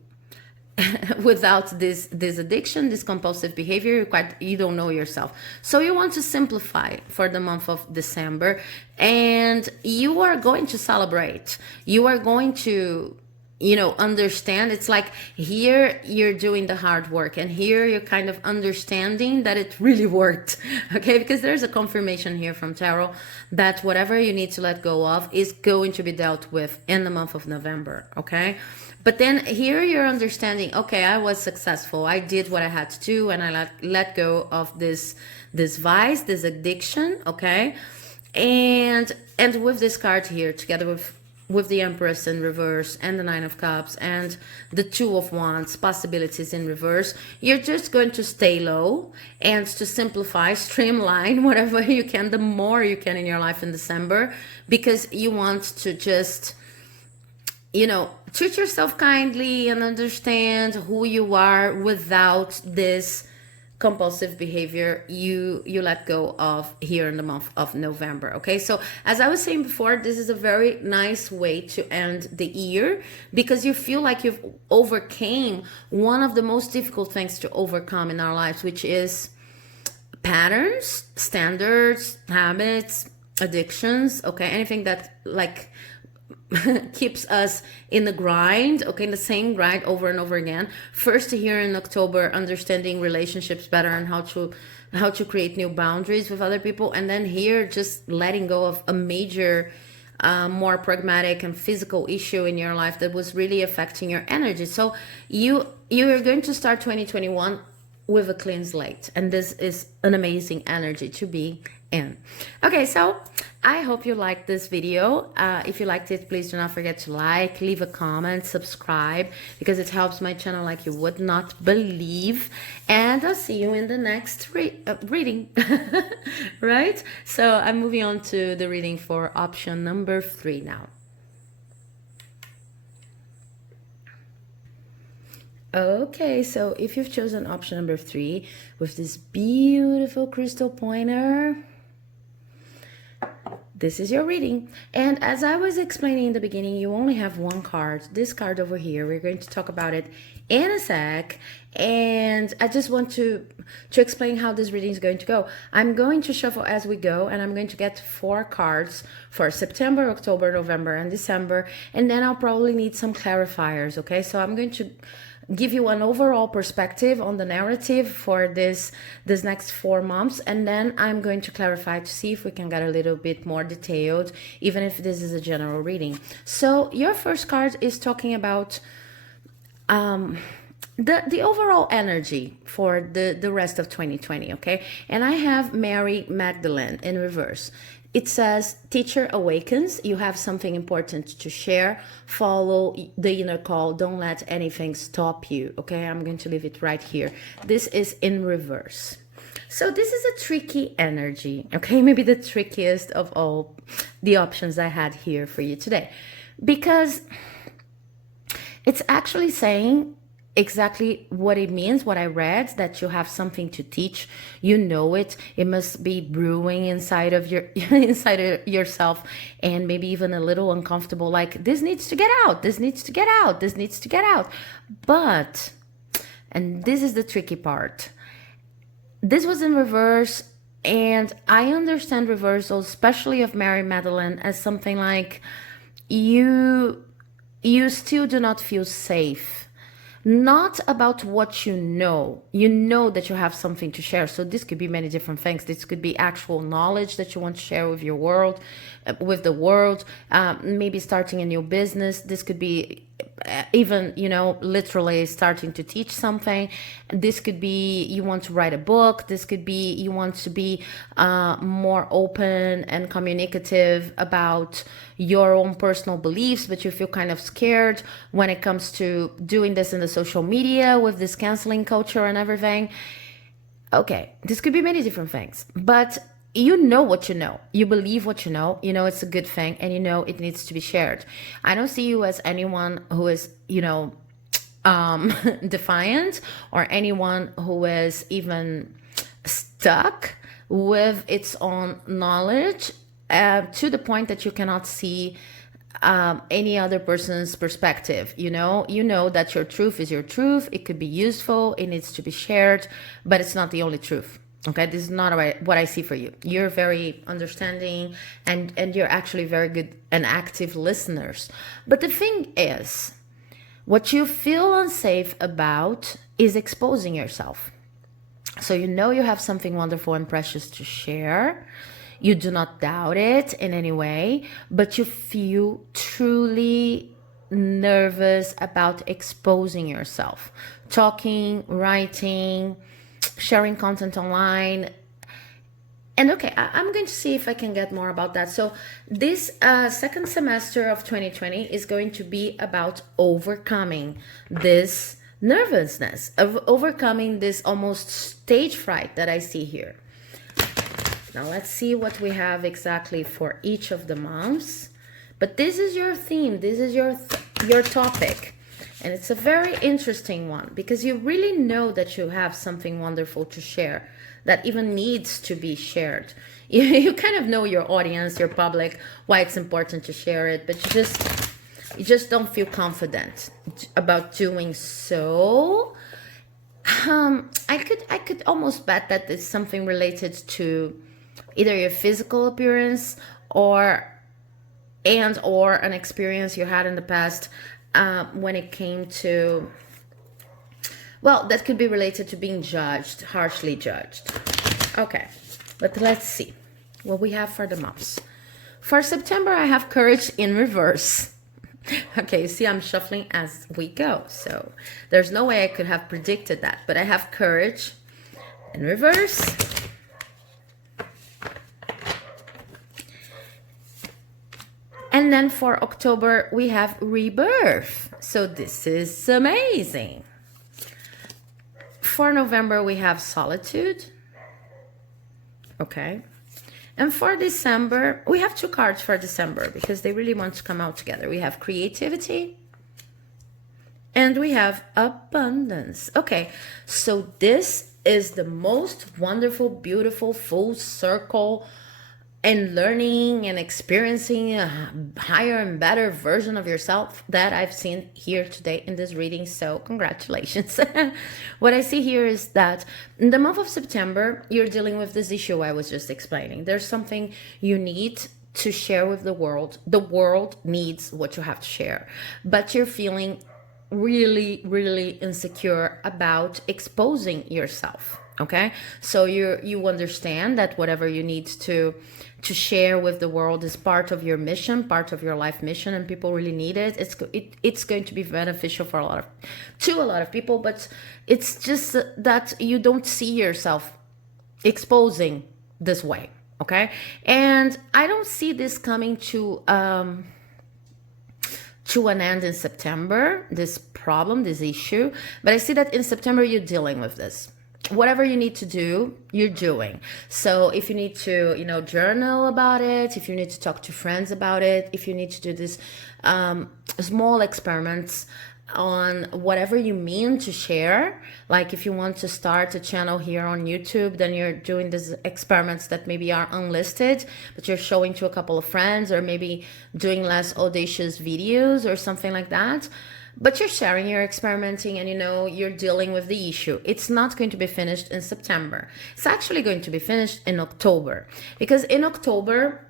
without this addiction, this compulsive behavior, you don't know yourself. So you want to simplify for the month of December, and you are going to celebrate. You are going to understand. It's like here you're doing the hard work, and here you're kind of understanding that it really worked. Okay, because there's a confirmation here from tarot that whatever you need to let go of is going to be dealt with in the month of November. Okay, but then here you're understanding, okay, I was successful, I did what I had to do, and I let go of this vice, this addiction. Okay, and with this card here, together with the Empress in reverse and the Nine of Cups and the Two of Wands, possibilities in reverse, you're just going to stay low and to simplify, streamline whatever you can, the more you can in your life in December, because you want to just, treat yourself kindly and understand who you are without this compulsive behavior you let go of here in the month of November. Okay, so as I was saying before, this is a very nice way to end the year, because you feel like you've overcame one of the most difficult things to overcome in our lives, which is patterns, standards, habits, addictions. Okay, anything that like keeps us in the grind, okay, in the same grind over and over again. First, here in October, understanding relationships better and how to create new boundaries with other people, and then here just letting go of a major more pragmatic and physical issue in your life that was really affecting your energy. So you're going to start 2021 with a clean slate, and this is an amazing energy to be in. Okay, so I hope you liked this video. If you liked it, please do not forget to like, leave a comment, subscribe, because it helps my channel like you would not believe. And I'll see you in the next reading. Right, so I'm moving on to the reading for option number 3 now. Okay, so if you've chosen option number 3 with this beautiful crystal pointer, this is your reading. And as I was explaining in the beginning, you only have one card, this card over here. We're going to talk about it in a sec, and I just want to explain how this reading is going to go. I'm going to shuffle as we go, and I'm going to get 4 cards for September, October, November, and December, and then I'll probably need some clarifiers. Okay, so I'm going to give you an overall perspective on the narrative for this next 4 months, and then I'm going to clarify to see if we can get a little bit more detailed, even if this is a general reading. So your first card is talking about the overall energy for the rest of 2020. Okay, and I have Mary Magdalene in reverse. It says, teacher awakens, you have something important to share, follow the inner call, don't let anything stop you. Okay, I'm going to leave it right here. This is in reverse. So this is a tricky energy, okay, maybe the trickiest of all the options I had here for you today, because it's actually saying exactly what it means, what I read, that you have something to teach. You know it must be brewing inside of yourself, and maybe even a little uncomfortable, like this needs to get out, this needs to get out, this needs to get out. But, and this is the tricky part, this was in reverse, and I understand reversals, especially of Mary Magdalene, as something like you still do not feel safe. Not about what you know that you have something to share. So this could be many different things. This could be actual knowledge that you want to share with your world, with the world, maybe starting a new business. This could be even, literally starting to teach something. This could be you want to write a book. This could be you want to be more open and communicative about your own personal beliefs, but you feel kind of scared when it comes to doing this in the social media with this canceling culture and everything. Okay, this could be many different things, but you know what you know. You believe what you know it's a good thing, and it needs to be shared. I don't see you as anyone who is, defiant, or anyone who is even stuck with its own knowledge to the point that you cannot see any other person's perspective. You know that your truth is your truth. It could be useful, it needs to be shared, but it's not the only truth. Okay, this is not what I see for you. You're very understanding, and you're actually very good and active listeners. But the thing is, What you feel unsafe about is exposing yourself. So you know you have something wonderful and precious to share. You do not doubt it in any way, but you feel truly nervous about exposing yourself. Talking, writing, sharing content online. And okay, I'm going to see if I can get more about that. So this second semester of 2020 is going to be about overcoming this nervousness, of overcoming this almost stage fright that I see here. Now let's see what we have exactly for each of the months. But this is your theme, this is your topic. And it's a very interesting one because you really know that you have something wonderful to share that even needs to be shared. You kind of know your audience, your public, why it's important to share it, but you just don't feel confident about doing so. I could almost bet that it's something related to either your physical appearance or an experience you had in the past when it came to, well, that could be related to being judged, harshly judged. Okay, but let's see what we have for the months. For September, I have courage in reverse. Okay, you see I'm shuffling as we go. So there's no way I could have predicted that, but I have courage in reverse. And then for October, we have rebirth. So this is amazing. For November, we have solitude. Okay. And for December, we have two cards for December because they really want to come out together. We have creativity and we have abundance. Okay. So this is the most wonderful, beautiful, full circle and learning and experiencing a higher and better version of yourself that I've seen here today in this reading. So congratulations. What I see here is that in the month of September, you're dealing with this issue I was just explaining. There's something you need to share with the world. The world needs what you have to share, but you're feeling really, really insecure about exposing yourself. Okay, so you understand that whatever you need to share with the world is part of your mission, part of your life mission, and people really need it. It's going to be beneficial for a lot of people, but it's just that you don't see yourself exposing this way. Okay, and I don't see this coming to an end in September, this problem, this issue, but I see that in September you're dealing with this. Whatever you need to do, you're doing. So if you need to, journal about it, if you need to talk to friends about it, if you need to do this small experiments on whatever you mean to share, like if you want to start a channel here on YouTube, then you're doing these experiments that maybe are unlisted, but you're showing to a couple of friends, or maybe doing less audacious videos or something like that. But you're sharing, you're experimenting, and you're dealing with the issue. It's not going to be finished in September. It's actually going to be finished in October. Because in October,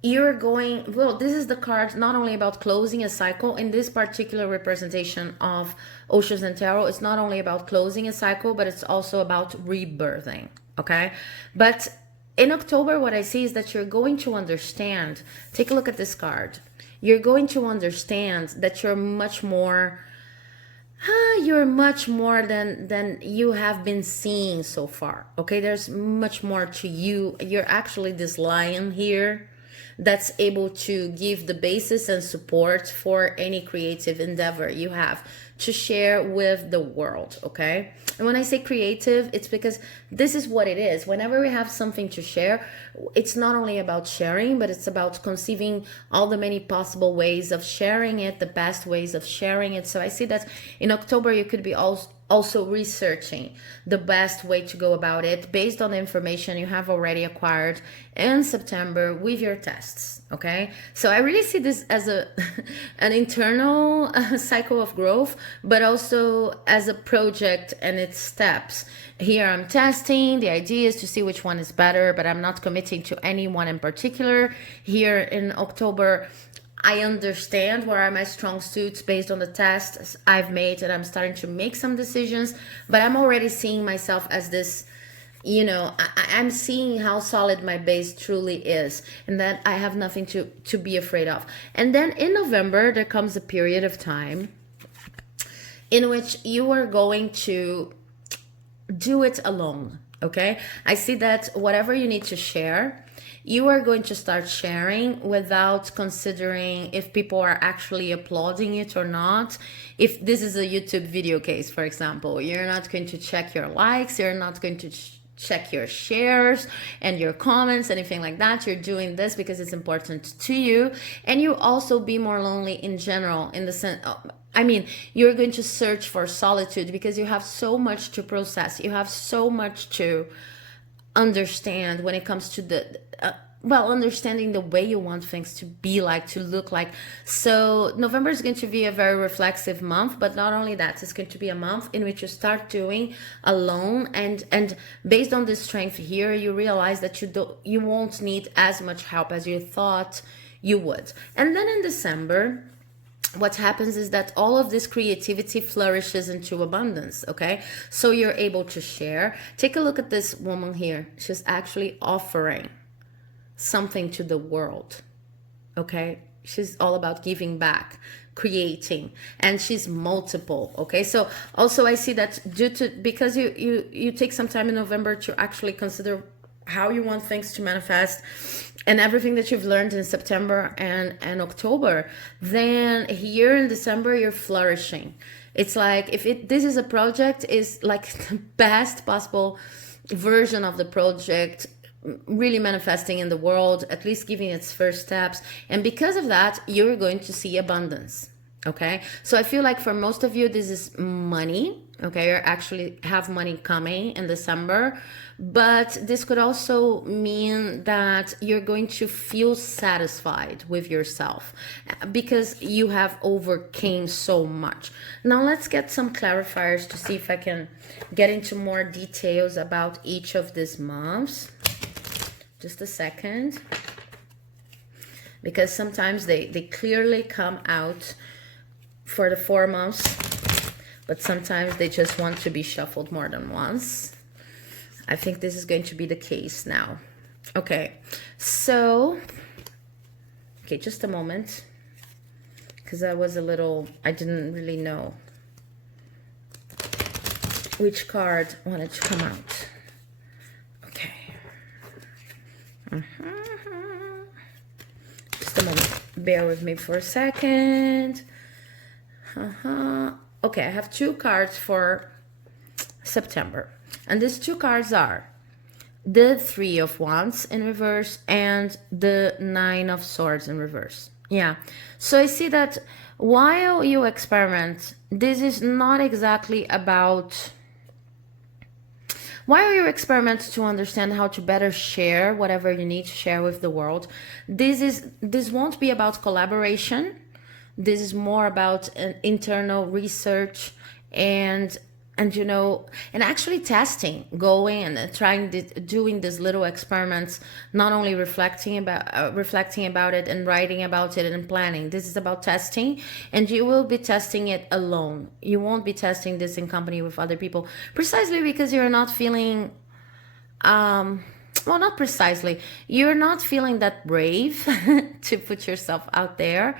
you're going, well, this is the card not only about closing a cycle. In this particular representation of Oceans and Tarot, it's not only about closing a cycle, but it's also about rebirthing, okay? But in October, what I see is that you're going to understand, take a look at this card. You're going to understand that you're much more than you have been seeing so far. Okay, there's much more to you. You're actually this lion here that's able to give the basis and support for any creative endeavor you have to share with the world. Okay, and when I say creative, it's because this is what it is. Whenever we have something to share, it's not only about sharing, but it's about conceiving all the many possible ways of sharing it, the best ways of sharing it. So I see that in October you could be also researching the best way to go about it based on the information you have already acquired in September with your tests. Okay, so I really see this as an internal cycle of growth, but also as a project and its steps. Here I'm testing. The idea is to see which one is better, but I'm not committing to any one in particular. Here in October, I understand where are my strong suits based on the tests I've made, and I'm starting to make some decisions, but I'm already seeing myself as this, I'm seeing how solid my base truly is, and that I have nothing to be afraid of. And then in November, there comes a period of time in which you are going to do it alone, okay? I see that whatever you need to share, you are going to start sharing without considering if people are actually applauding it or not. If this is a YouTube video case, for example, you're not going to check your likes, you're not going to check your shares and your comments, anything like that. You're doing this because it's important to you, and you also be more lonely in general, in the sense, you're going to search for solitude because you have so much to process. You have so much to understand when it comes to the understanding the way you want things to be like, to look like. So November is going to be a very reflexive month, but not only that, it's going to be a month in which you start doing alone, and based on this strength here, you realize that you won't need as much help as you thought you would. And then in December, what happens is that all of this creativity flourishes into abundance, okay? So you're able to share. Take a look at this woman here. She's actually offering something to the world, okay? She's all about giving back, creating, and she's multiple, okay? So also I see that because you take some time in November to actually consider how you want things to manifest, and everything that you've learned in September and October, then here in December, you're flourishing. It's like this is a project, is like the best possible version of the project, really manifesting in the world, at least giving its first steps. And because of that, you're going to see abundance. Okay, so I feel like for most of you, this is money. Okay, you actually have money coming in December, but this could also mean that you're going to feel satisfied with yourself because you have overcame so much. Now let's get some clarifiers to see if I can get into more details about each of these months. Just a second, because sometimes they clearly come out for the 4 months, but sometimes they just want to be shuffled more than once. I think this is going to be the case now. Okay, so, just a moment, because I didn't really know which card wanted to come out. Okay. Just a moment, bear with me for a second. Okay, I have 2 cards for September, and these 2 cards are the 3 of Wands in reverse and the 9 of Swords in reverse. Yeah, so I see that while you experiment, this is not exactly about... While you experiment to understand how to better share whatever you need to share with the world, this won't be about collaboration. This is more about an internal research and actually testing, going and trying doing these little experiments, not only reflecting about it and writing about it and planning. This is about testing, and you will be testing it alone. You won't be testing this in company with other people, precisely because you're not feeling not precisely, you're not feeling that brave to put yourself out there.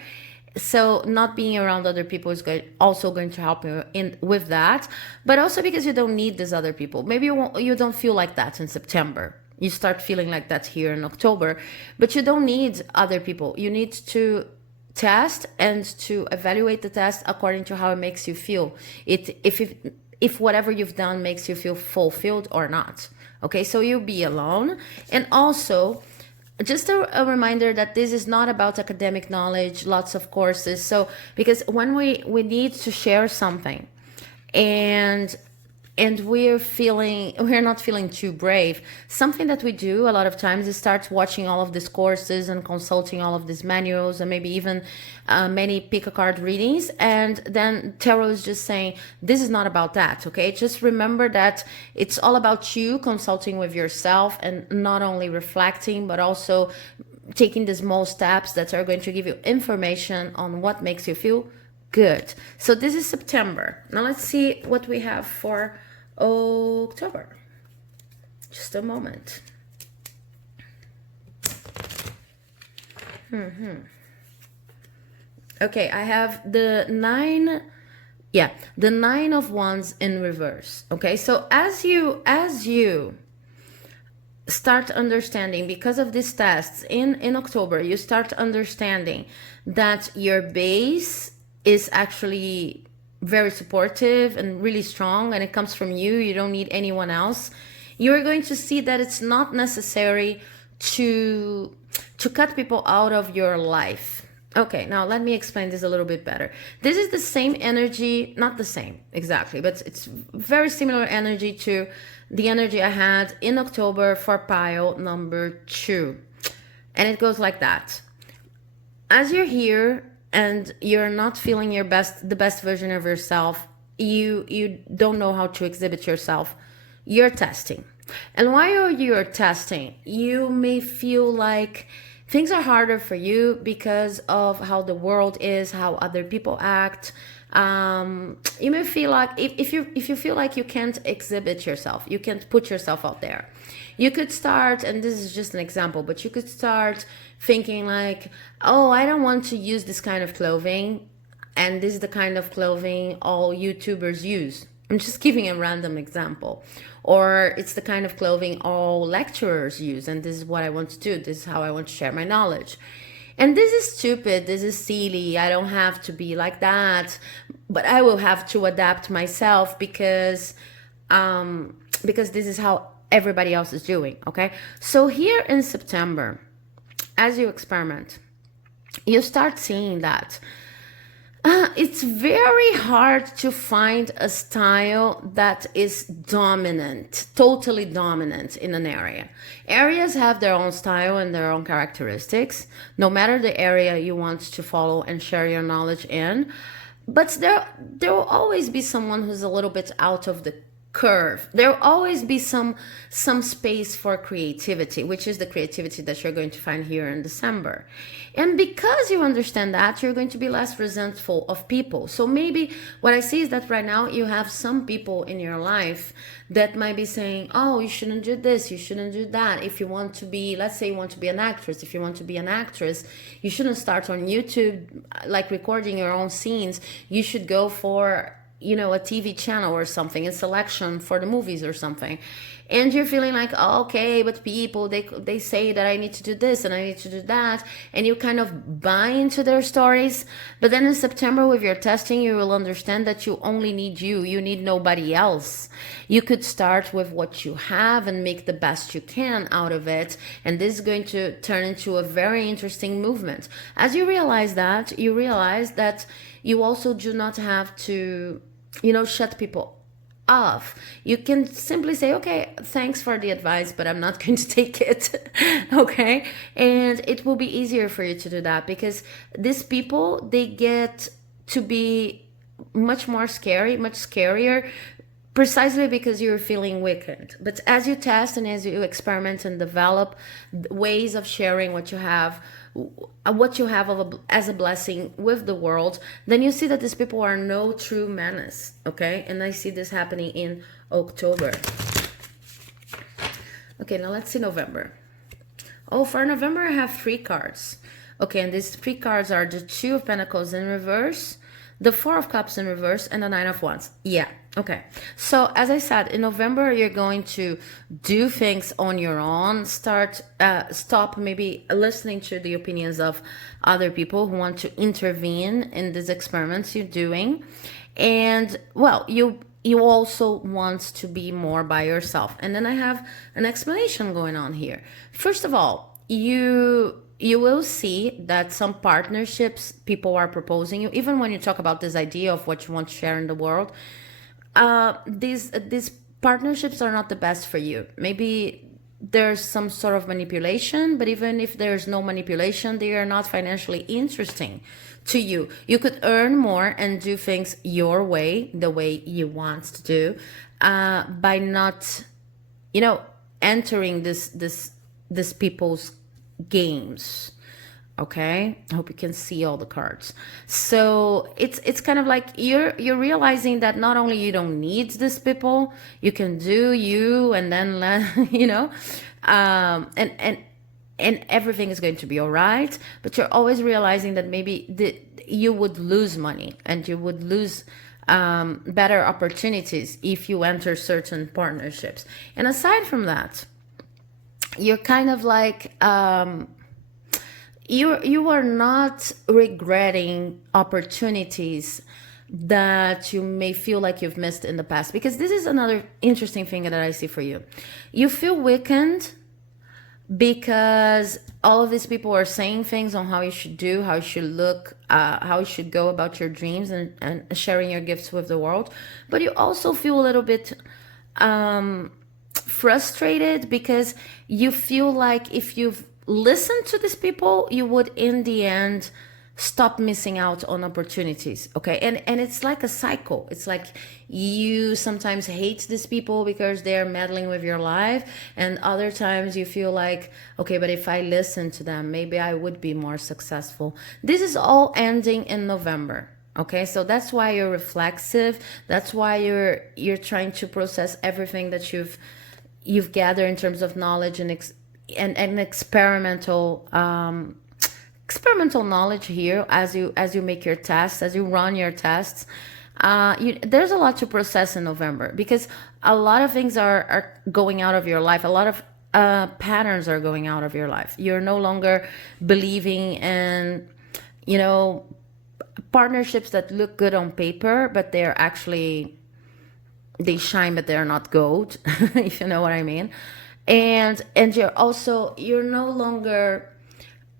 So not being around other people is also going to help you with that, but also because you don't need these other people. Maybe you don't feel like that in September. You start feeling like that here in October, but you don't need other people. You need to test and to evaluate the test according to how it makes you feel. If whatever you've done makes you feel fulfilled or not. Okay, so you'll be alone. And also, just a reminder that this is not about academic knowledge, lots of courses. So, because when we need to share something and we're not feeling too brave, something that we do a lot of times is start watching all of these courses and consulting all of these manuals and maybe even many pick a card readings, and then tarot is just saying this is not about that. Okay, just remember that it's all about you consulting with yourself and not only reflecting but also taking the small steps that are going to give you information on what makes you feel good. So this is September. Now let's see what we have for October. Just a moment. Okay, I have the nine of wands in reverse. Okay, so as you start understanding, because of these tests in October, you start understanding that your base is actually very supportive and really strong, and it comes from you. You don't need anyone else. You're going to see that it's not necessary to cut people out of your life. Okay, now let me explain this a little bit better. This is the same energy, not the same exactly, but it's very similar energy to the energy I had in October for pile number 2. And it goes like that. As you're here and you're not feeling the best version of yourself, you don't know how to exhibit yourself, you're testing. And while you're testing, you may feel like things are harder for you because of how the world is, how other people act. You may feel like if you feel like you can't exhibit yourself, you can't put yourself out there, you could start, and this is just an example, but you could start thinking like, oh, I don't want to use this kind of clothing, and this is the kind of clothing all YouTubers use. I'm just giving a random example. Or it's the kind of clothing all lecturers use, and this is what I want to do. This is how I want to share my knowledge. And this is stupid, this is silly, I don't have to be like that, but I will have to adapt myself because this is how everybody else is doing, okay? So here in September, as you experiment, you start seeing that it's very hard to find a style that is dominant, totally dominant in an area. Areas have their own style and their own characteristics, no matter the area you want to follow and share your knowledge in. But there will always be someone who's a little bit out of the curve. There will always be some space for creativity, which is the creativity that you're going to find here in December. And because you understand that, you're going to be less resentful of people. So maybe what I see is that right now you have some people in your life that might be saying, oh, you shouldn't do this, you shouldn't do that. If you want to be, let's say you want to be an actress, if you want to be an actress, you shouldn't start on YouTube like recording your own scenes. You should go for a TV channel or something, a selection for the movies or something. And you're feeling like, oh, okay, but people, they say that I need to do this and I need to do that. And you kind of buy into their stories. But then in September with your testing, you will understand that you only need you. You need nobody else. You could start with what you have and make the best you can out of it. And this is going to turn into a very interesting movement. As you realize that, you also do not have to shut people off. You can simply say, okay, thanks for the advice, but I'm not going to take it. Okay? And it will be easier for you to do that because these people, they get to be much more scary, much scarier, precisely because you're feeling weakened. But as you test and as you experiment and develop ways of sharing what you have as a blessing with the world, then you see that these people are no true menace, okay? And I see this happening in October. Okay, now let's see November. Oh, for November, I have 3 cards. Okay, and these 3 cards are the 2 of Pentacles in reverse, the 4 of Cups in reverse, and the 9 of Wands. Yeah, okay. So as I said, in November, you're going to do things on your own. Stop maybe listening to the opinions of other people who want to intervene in these experiments you're doing. And, well, you also want to be more by yourself. And then I have an explanation going on here. First of all, you will see that some partnerships people are proposing you, even when you talk about this idea of what you want to share in the world, these partnerships are not the best for you. Maybe there's some sort of manipulation, but even if there's no manipulation, they are not financially interesting to you. You could earn more and do things your way, the way you want to do, by not, entering this people's games. Okay, I hope you can see all the cards. So it's kind of like you're realizing that not only you don't need these people, you can do you, and then you know, and everything is going to be all right. But you're always realizing that maybe you would lose money and you would lose better opportunities if you enter certain partnerships. And aside from that, you're kind of like you are not regretting opportunities that you may feel like you've missed in the past, because this is another interesting thing that I see for you. You feel weakened because all of these people are saying things on how you should do, how you should look, how you should go about your dreams, and sharing your gifts with the world. But you also feel a little bit frustrated because you feel like if you've listened to these people, you would in the end stop missing out on opportunities. Okay, and it's like a cycle. It's like you sometimes hate these people because they're meddling with your life, and other times you feel like, okay, but if I listen to them, maybe I would be more successful. This is all ending in November. Okay, so that's why you're reflexive. That's why you're trying to process everything that you've gathered in terms of knowledge and experimental knowledge here as you make your tests, as you run your tests. There's a lot to process in November because a lot of things are going out of your life. A lot of patterns are going out of your life. You're no longer believing in, partnerships that look good on paper, but they're actually, they shine, but they're not gold, if you know what I mean. And you're no longer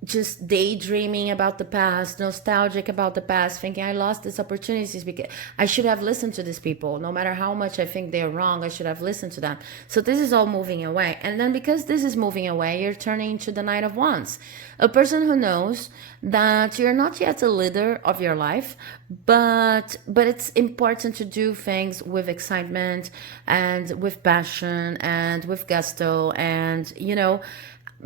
just daydreaming about the past, nostalgic about the past, thinking I lost these opportunities because I should have listened to these people. No matter how much I think they're wrong, I should have listened to them. So this is all moving away. And then because this is moving away, you're turning into the Knight of Wands, a person who knows that you're not yet a leader of your life, but it's important to do things with excitement and with passion and with gusto, and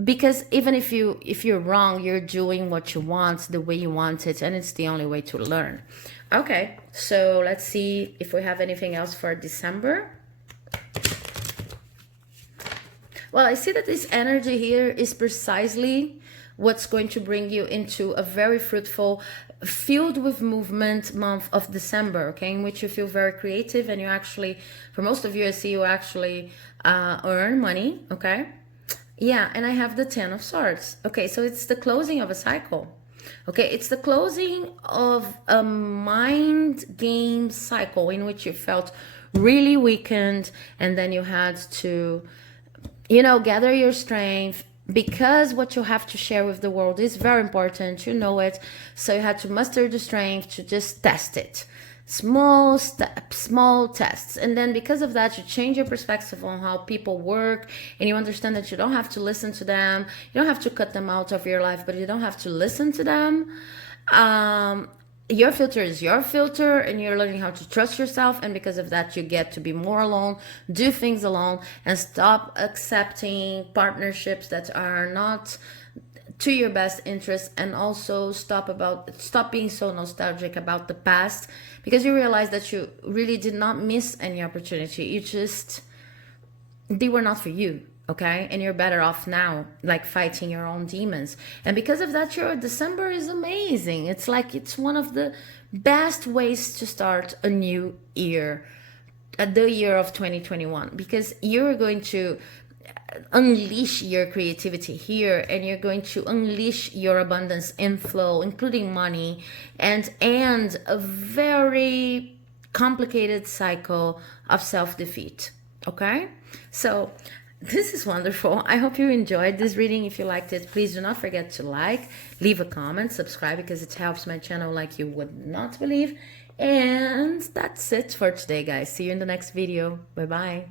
because even if you're wrong, you're doing what you want the way you want it, and it's the only way to learn. Okay, so let's see if we have anything else for December. Well, I see that this energy here is precisely what's going to bring you into a very fruitful, filled with movement month of December, okay, in which you feel very creative, and you actually, for most of you, I see you actually earn money, okay. Yeah, and I have the 10 of Swords. Okay, so it's the closing of a cycle. Okay, it's the closing of a mind game cycle in which you felt really weakened, and then you had to, gather your strength, because what you have to share with the world is very important, you know it. So you had to muster the strength to just test it. Small steps, small tests, and then because of that you change your perspective on how people work, and you understand that you don't have to listen to them, you don't have to cut them out of your life, but you don't have to listen to them. Your filter is your filter, and you're learning how to trust yourself, and because of that you get to be more alone, do things alone, and stop accepting partnerships that are not to your best interest, and also stop being so nostalgic about the past, because you realize that you really did not miss any opportunity. They were not for you, okay? And you're better off now, like fighting your own demons. And because of that, your December is amazing. It's like it's one of the best ways to start a new year, the year of 2021, because you're going to unleash your creativity here, and you're going to unleash your abundance inflow, including money, and a very complicated cycle of self-defeat. Okay, so this is wonderful. I hope you enjoyed this reading. If you liked it, please do not forget to leave a comment, subscribe, because it helps my channel like you would not believe. And that's it for today, guys. See you in the next video. Bye bye.